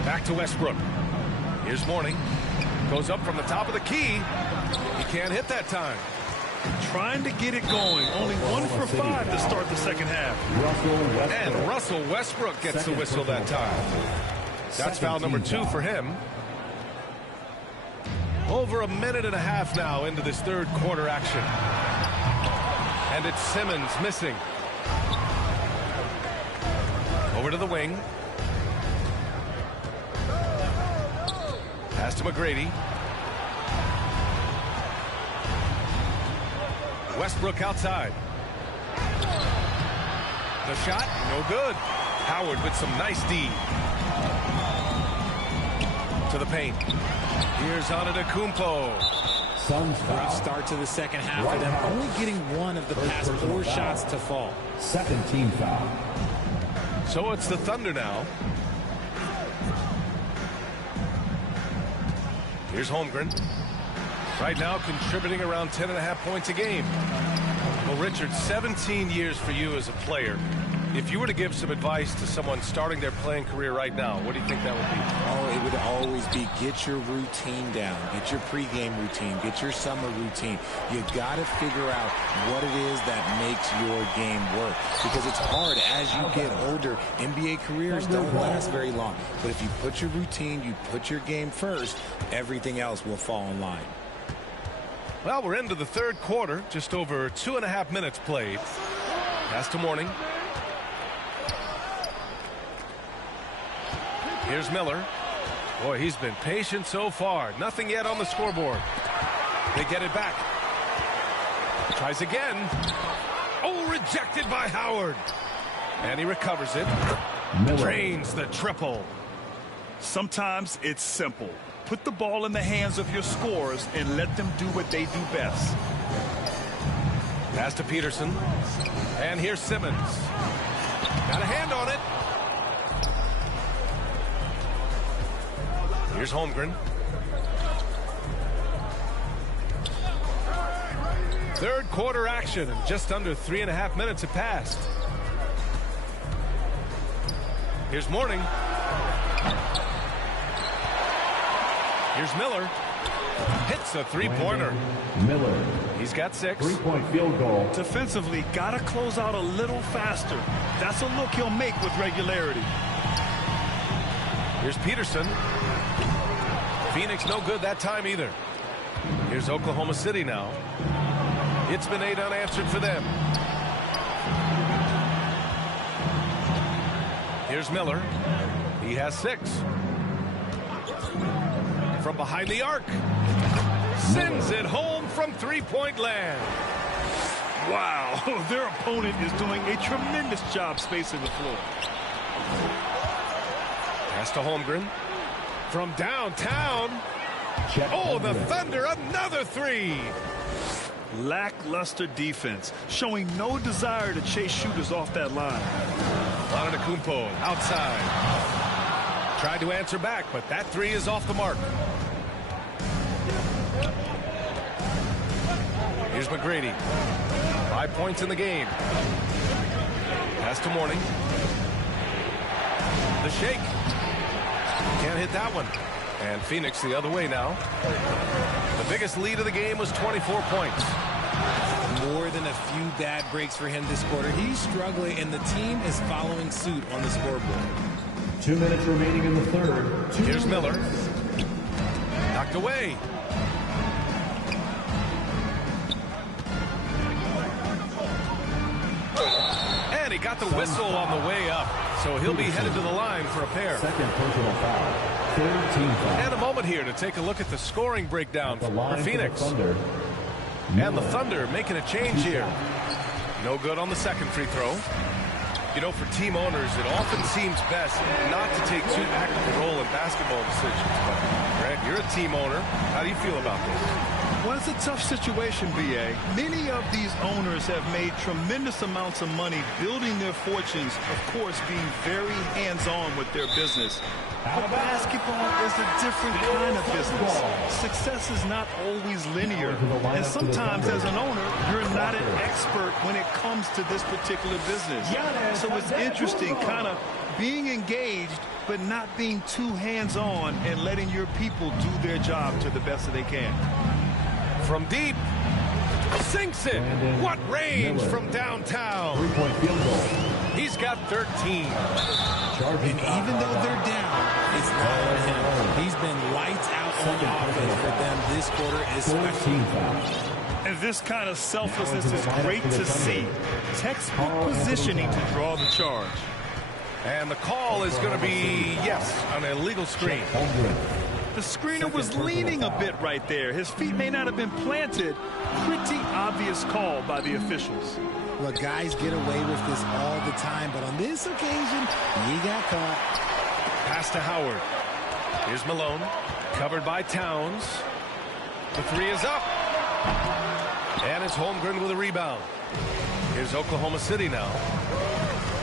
Back to Westbrook. Here's Mourning. Goes up from the top of the key. He can't hit that time. Trying to get it going. Only 1 for 5 to start the second half. And Russell Westbrook gets the whistle that time. That's foul number 2 for him. Over a minute and a half now into this third quarter action. And it's Simmons missing. Over to the wing. Pass to McGrady. Westbrook outside. The shot, no good. Howard with some nice D. To the paint. Here's Antetokounmpo. Great start to the second half for them. Only getting one of the past 4 shots to fall. Second team foul. So it's the Thunder now. Here's Holmgren. Right now contributing around 10.5 points a game. Well, Richard, 17 years for you as a player. If you were to give some advice to someone starting their playing career right now, what do you think that would be? Oh, it would always be get your routine down. Get your pregame routine. Get your summer routine. You got to figure out what it is that makes your game work. Because it's hard as you get older. NBA careers don't last very long. But if you put your routine, you put your game first, everything else will fall in line. Well, we're into the third quarter. Just over 2.5 minutes played. Pass to Mourning. Here's Miller. Boy, he's been patient so far. Nothing yet on the scoreboard. They get it back. Tries again. Oh, rejected by Howard. And he recovers it. Drains the triple. Sometimes it's simple. Put the ball in the hands of your scorers and let them do what they do best. Pass to Peterson. And here's Simmons. Got a hand on it. Here's Holmgren. Third quarter action, and just under 3.5 minutes have passed. Here's Mourning. Here's Miller. Hits a three-pointer. Miller. He's got 6. 3-point field goal. Defensively, gotta close out a little faster. That's a look he'll make with regularity. Here's Peterson. Phoenix no good that time either. Here's Oklahoma City now. It's been 8 unanswered for them. Here's Miller. He has 6. From behind the arc. Sends it home from three-point land. Wow, their opponent is doing a tremendous job spacing the floor. Pass to Holmgren. From downtown. Oh, the Thunder, another 3. Lackluster defense, showing no desire to chase shooters off that line. Antetokounmpo outside. Tried to answer back, but that 3 is off the mark. Here's McGrady. 5 points in the game. Pass to Mourning. The shake. Can't hit that one. And Phoenix the other way now. The biggest lead of the game was 24 points. More than a few bad breaks for him this quarter. He's struggling, and the team is following suit on the scoreboard. 2 minutes remaining in the third. Here's Miller. Knocked away. And he got the whistle on the way up. So he'll be headed to the line for a pair. Second personal foul. Third team foul. And a moment here to take a look at the scoring breakdown for Phoenix. And the Thunder making a change here. No good on the second free throw. You know, for team owners, it often seems best not to take too active a role in basketball decisions. But, Grant, you're a team owner. How do you feel about this? Well, it's a tough situation, B.A. Many of these owners have made tremendous amounts of money building their fortunes, of course, being very hands-on with their business. But basketball is a different kind of business. Success is not always linear. And sometimes as an owner, you're not an expert when it comes to this particular business. So it's interesting kind of being engaged, but not being too hands-on and letting your people do their job to the best that they can. From deep. Sinks it. What range from downtown. 3-point field goal. He's got 13. And even though they're down, it's not on him. He's been lights out on offense for them this quarter especially. And this kind of selflessness is great to see. Textbook positioning to draw the charge. And the call is going to be, yes, an illegal screen. The screener was leaning a bit right there. His feet may not have been planted. Pretty obvious call by the officials. Look, guys get away with this all the time, but on this occasion, he got caught. Pass to Howard. Here's Malone. Covered by Towns. The 3 is up. And it's Holmgren with a rebound. Here's Oklahoma City now.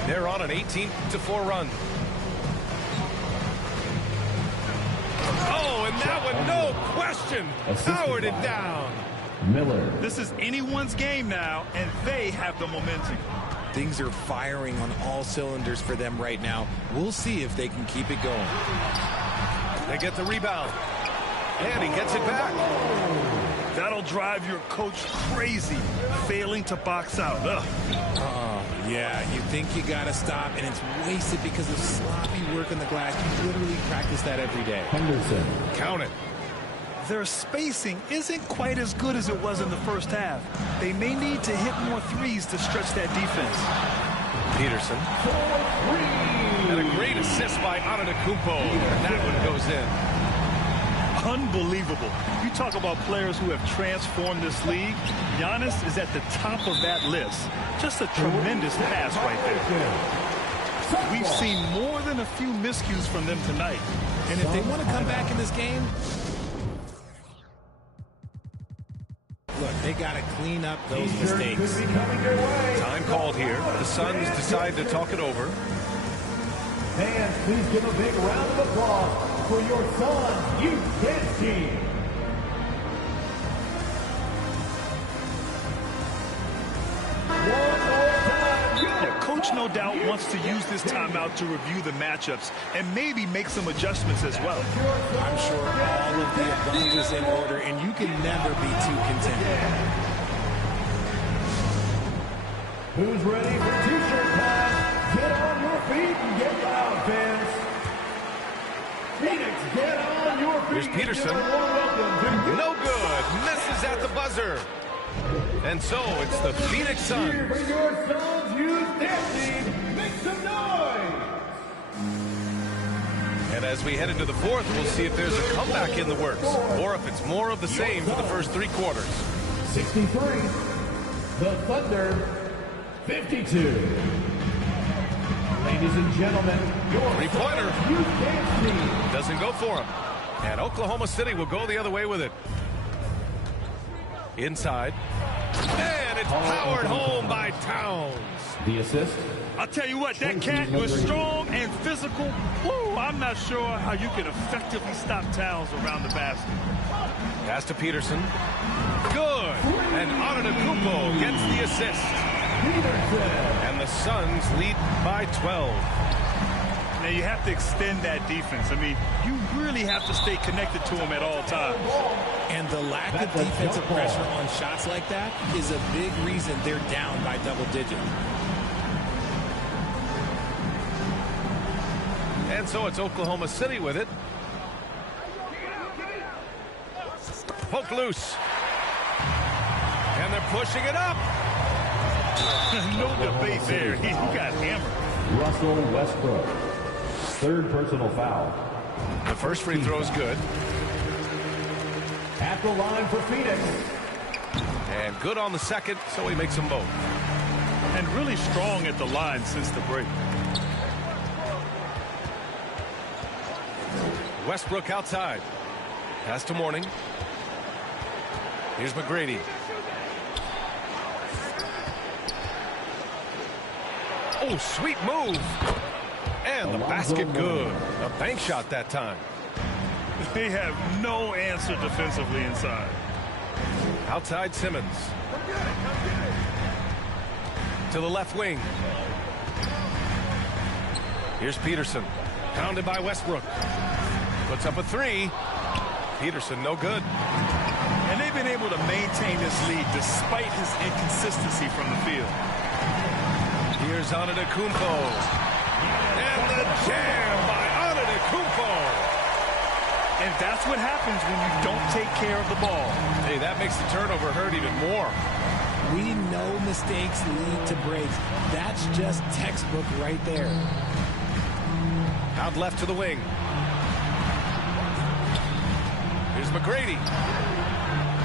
They're on an 18-4 run. Oh, and that one, no question. Howard it down. Miller. This is anyone's game now, and they have the momentum. Things are firing on all cylinders for them right now. We'll see if they can keep it going. They get the rebound. And he gets it back. That'll drive your coach crazy, failing to box out. Yeah, you think you got to stop, and it's wasted because of sloppy work on the glass. You literally practice that every day. Henderson. Count it. Their spacing isn't quite as good as it was in the first half. They may need to hit more threes to stretch that defense. Peterson. And a great assist by Antetokounmpo. That one goes in. Unbelievable. You talk about players who have transformed this league. Giannis is at the top of that list. Just a tremendous pass right there. We've seen more than a few miscues from them tonight. And if they want to come back in this game, look, they got to clean up those mistakes. Time called here. The Suns decide to talk it over. Fans, please give a big round of applause for your Suns youth team. Yeah, Coach no doubt wants to use this timeout to review the matchups and maybe make some adjustments as well. I'm sure all of the above is in order, and you can never be too content. Who's ready for T-shirt time? Get on your feet and get loud, fans. Phoenix, get on your feet. Here's Peterson. No good. Misses at the buzzer. And so it's the Phoenix Suns. Here for your Suns youth team. Make some noise. And as we head into the fourth, we'll see if there's a comeback in the works or if it's more of the same for the first three quarters. 63. The Thunder. 52. Ladies and gentlemen, your three-pointer team doesn't go for him. And Oklahoma City will go the other way with it. Inside. And it's powered home by Towns. The assist. I'll tell you what, that cat was strong and physical. Woo, I'm not sure how you can effectively stop Towns around the basket. Pass to Peterson. Good. And Antetokounmpo gets the assist. And the Suns lead by 12. Now you have to extend that defense. I mean, you really have to stay connected to them at all times. And the lack of defensive pressure on shots like that is a big reason they're down by double digits. And so it's Oklahoma City with it. Poke loose. And they're pushing it up. No debate there. He got hammered. Russell Westbrook. Third personal foul. The first free throw is good. At the line for Phoenix. And good on the second, so he makes them both. And really strong at the line since the break. Westbrook outside. Pass to Mourning. Here's McGrady. Oh, sweet move. And the basket good. A bank shot that time. They have no answer defensively inside. Outside Simmons. To the left wing. Here's Peterson. Pounded by Westbrook. Puts up a three. Peterson no good. And they've been able to maintain this lead despite his inconsistency from the field. Here's Antetokounmpo. And the jam by Antetokounmpo. And that's what happens when you don't take care of the ball. Hey, that makes the turnover hurt even more. We know mistakes lead to breaks. That's just textbook right there. Out left to the wing. Here's McGrady.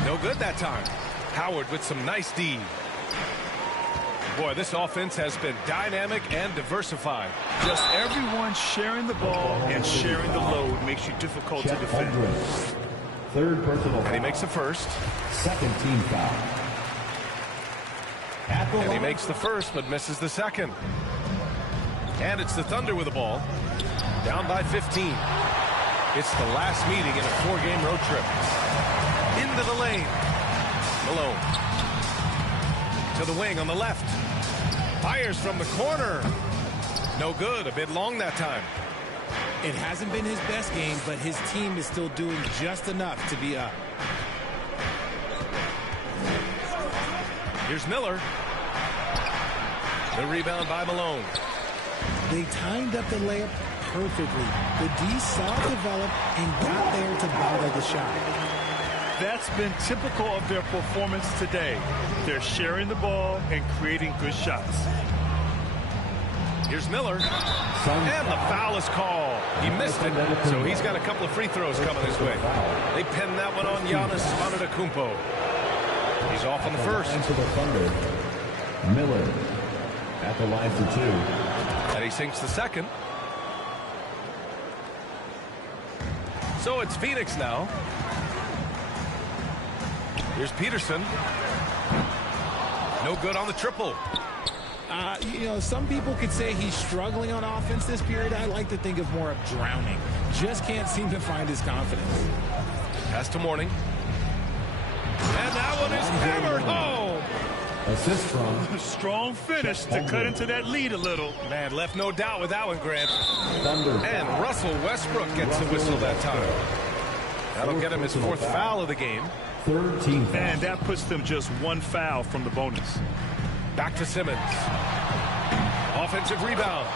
No good that time. Howard with some nice D. Boy, this offense has been dynamic and diversified. Just everyone sharing the ball and sharing the load makes you difficult to defend. Third personal foul. And he makes the first. Second team foul. And he makes the first, but misses the second. And it's the Thunder with the ball. Down by 15. It's the last meeting in a 4-game road trip. Into the lane. Malone. To the wing on the left. Fires from the corner. No good. A bit long that time. It hasn't been his best game, but his team is still doing just enough to be up. Here's Miller. The rebound by Malone. They timed up the layup perfectly. The D saw it develop and got there to bother the shot. That's been typical of their performance today. They're sharing the ball and creating good shots. Here's Miller. And the foul is called. He missed it, so he's got a couple of free throws coming his way. They pinned that one on Giannis Antetokounmpo. He's off on the first. Into the Thunder. Miller at the line for 2. And he sinks the second. So it's Phoenix now. Here's Peterson. No good on the triple. You know, some people could say he's struggling on offense this period. I like to think of more of drowning. Just can't seem to find his confidence. Pass to Mourning. And that one is hammered home. Assist from. Strong finish to cut into that lead a little. Man, left no doubt with that one, Grant. Thunder. And Russell Westbrook gets the whistle that time. That'll get him his 4th foul of the game. 13 foul. And that puts them just 1 foul from the bonus. Back to Simmons. Offensive rebound.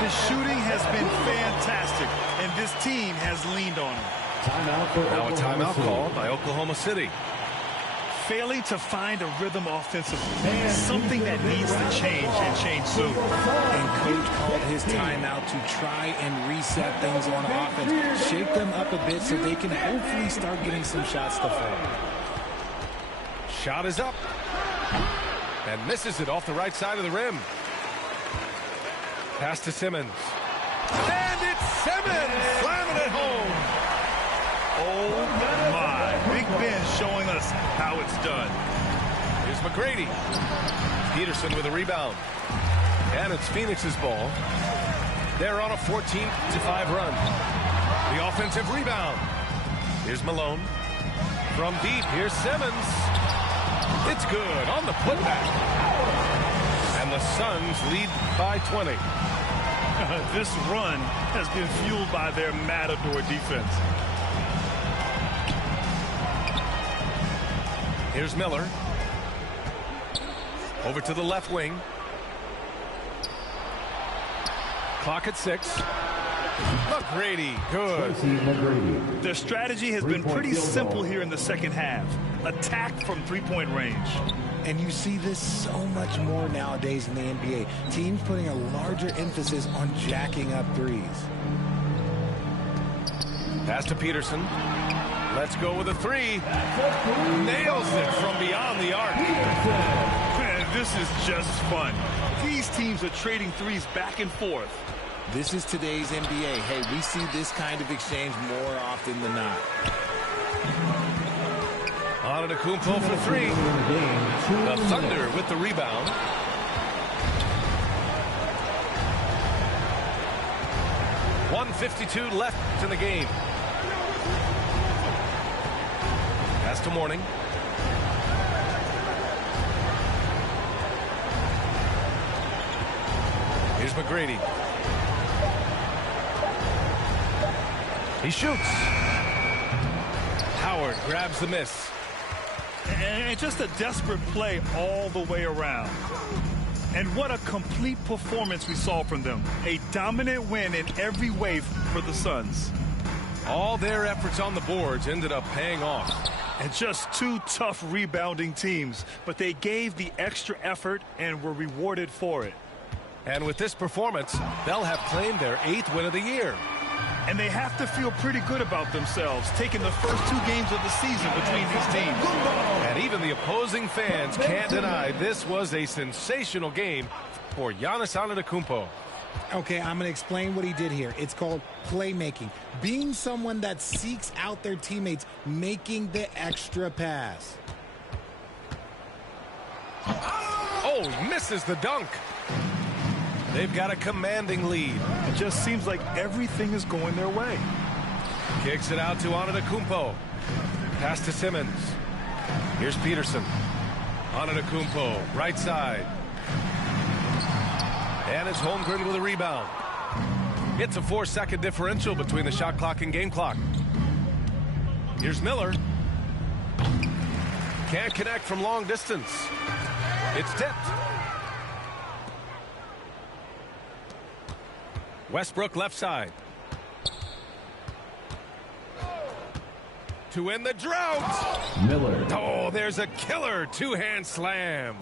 His shooting has been fantastic, and this team has leaned on him. Timeout for Now a timeout City. called by Oklahoma City. Failing to find a rhythm offensively, something that needs to change and change soon. And coach called his timeout to try and reset things on offense. Shake them up a bit so they can hopefully start getting some shots to fall. Shot is up. And misses it off the right side of the rim. Pass to Simmons. And it's Simmons slamming it home. Oh my. Big Ben showing us how it's done. Here's McGrady. Peterson with a rebound. And it's Phoenix's ball. They're on a 14-5 run. The offensive rebound. Here's Malone. From deep, here's Simmons. It's good on the putback. And the Suns lead by 20. This run has been fueled by their matador defense. Here's Miller. Over to the left wing. Clock at 6. McGrady, good. Their strategy has been pretty simple here in the second half. Attack from three-point range. And you see this so much more nowadays in the NBA. Teams putting a larger emphasis on jacking up threes. Pass to Peterson. Let's go with a 3. Nails it from beyond the arc. Man, this is just fun. These teams are trading threes back and forth. This is today's NBA. Hey, we see this kind of exchange more often than not. Antetokounmpo for 3. The Thunder with the rebound. .152 left in the game. Pass to Mourning. Here's McGrady. He shoots. Howard grabs the miss. And just a desperate play all the way around. And what a complete performance we saw from them. A dominant win in every way for the Suns. All their efforts on the boards ended up paying off. And just 2 tough rebounding teams, but they gave the extra effort and were rewarded for it. And with this performance, they'll have claimed their 8th win of the year. And they have to feel pretty good about themselves, taking the first 2 games of the season between these teams. And even the opposing fans can't deny this was a sensational game for Giannis Antetokounmpo. Okay, I'm going to explain what he did here. It's called playmaking. Being someone that seeks out their teammates, making the extra pass. Oh, misses the dunk. They've got a commanding lead. It just seems like everything is going their way. Kicks it out to Antetokounmpo. Pass to Simmons. Here's Peterson. Antetokounmpo, right side. And it's Holmgren with a rebound. It's a 4-second differential between the shot clock and game clock. Here's Miller. Can't connect from long distance. It's tipped. Westbrook left side. To end the drought. Miller. Oh, there's a killer two-hand slam.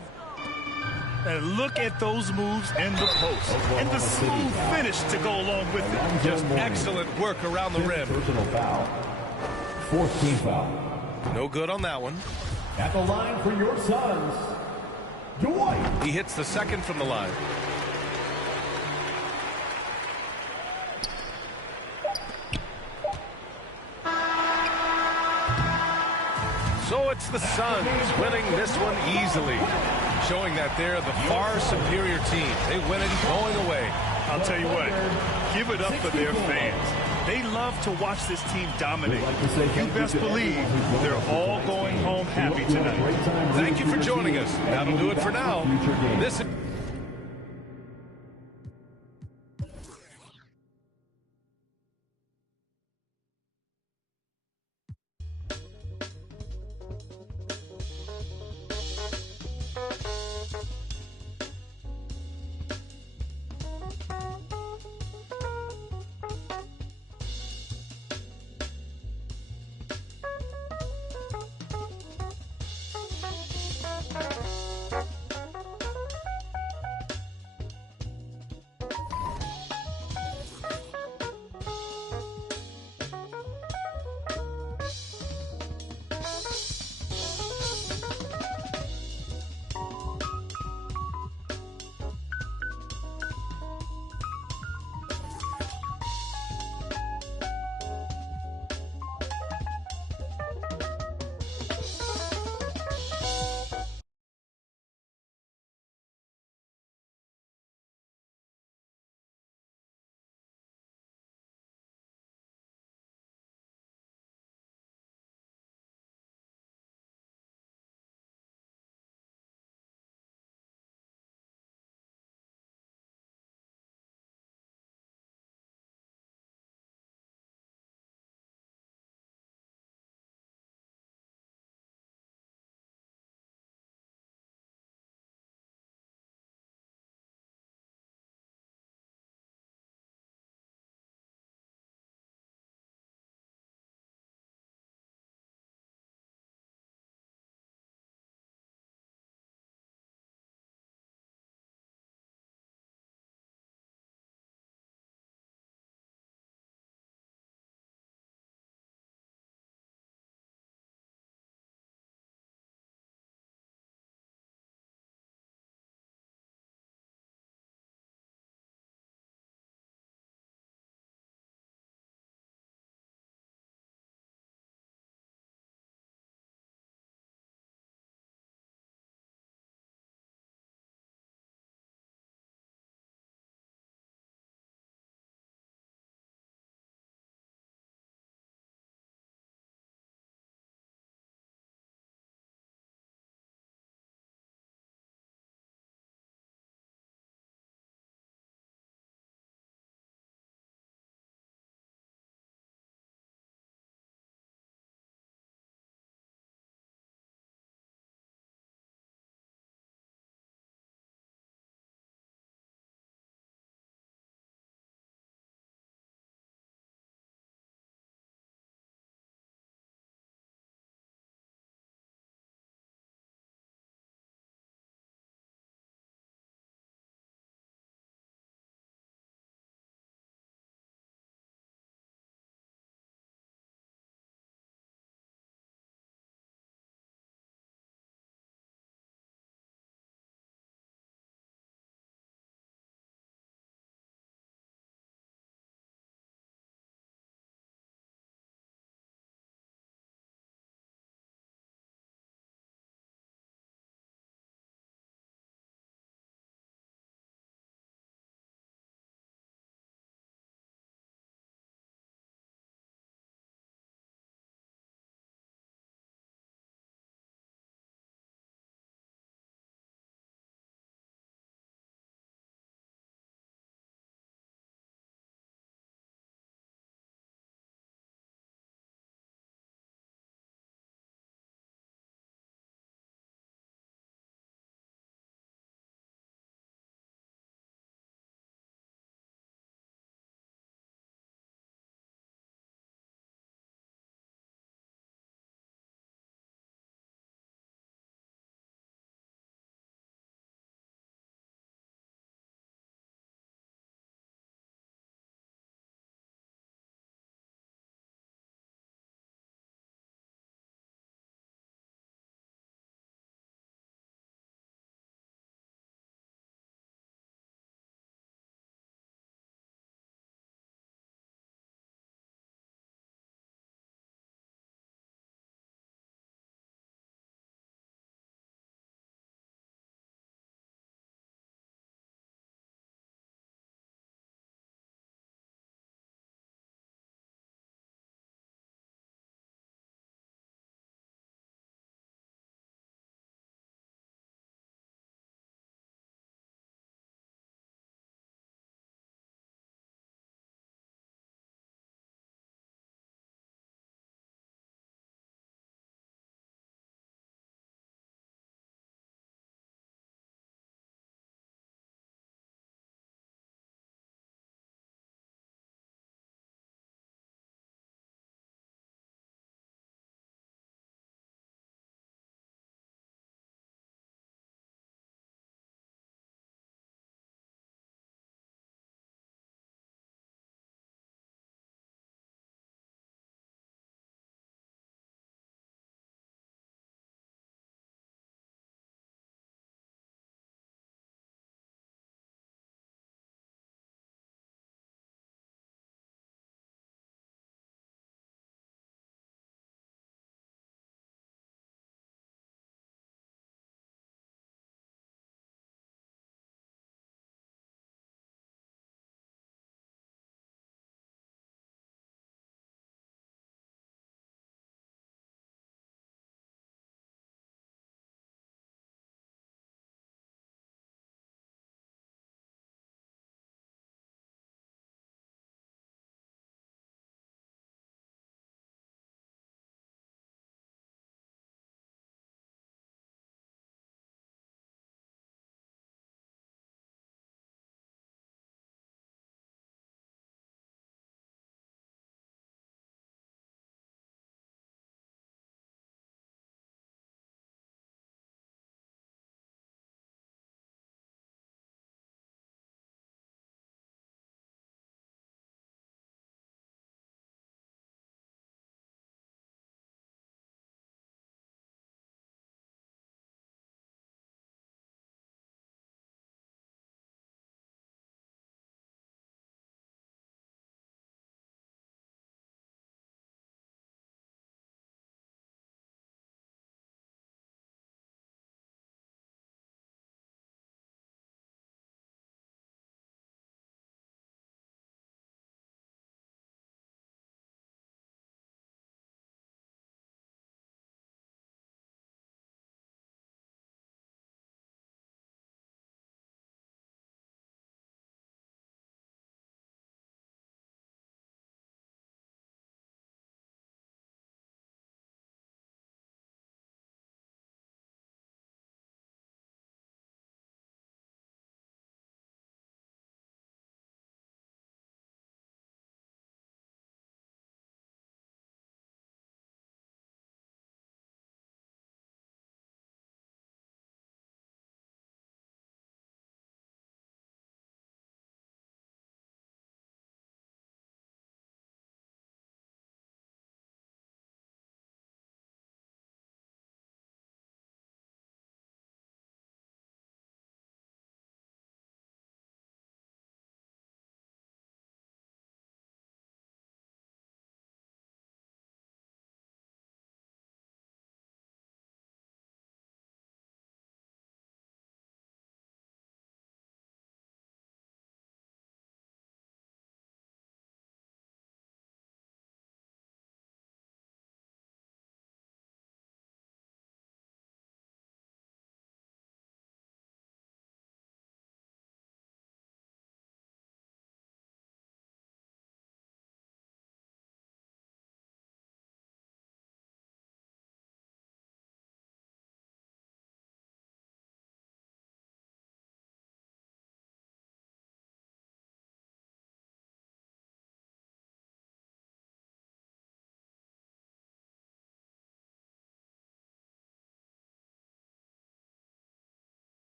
And look at those moves in the post. And the smooth finish to go along with it. Just excellent work around the rim. Personal foul. 14th foul. No good on that one. At the line for your Suns, Dwight. He hits the second from the line. So it's the Suns winning this one easily, showing that they're the far superior team. They win it going away. I'll tell you what, give it up for their fans. They love to watch this team dominate. You best believe they're all going home happy tonight. Thank you for joining us. That'll do it for now. This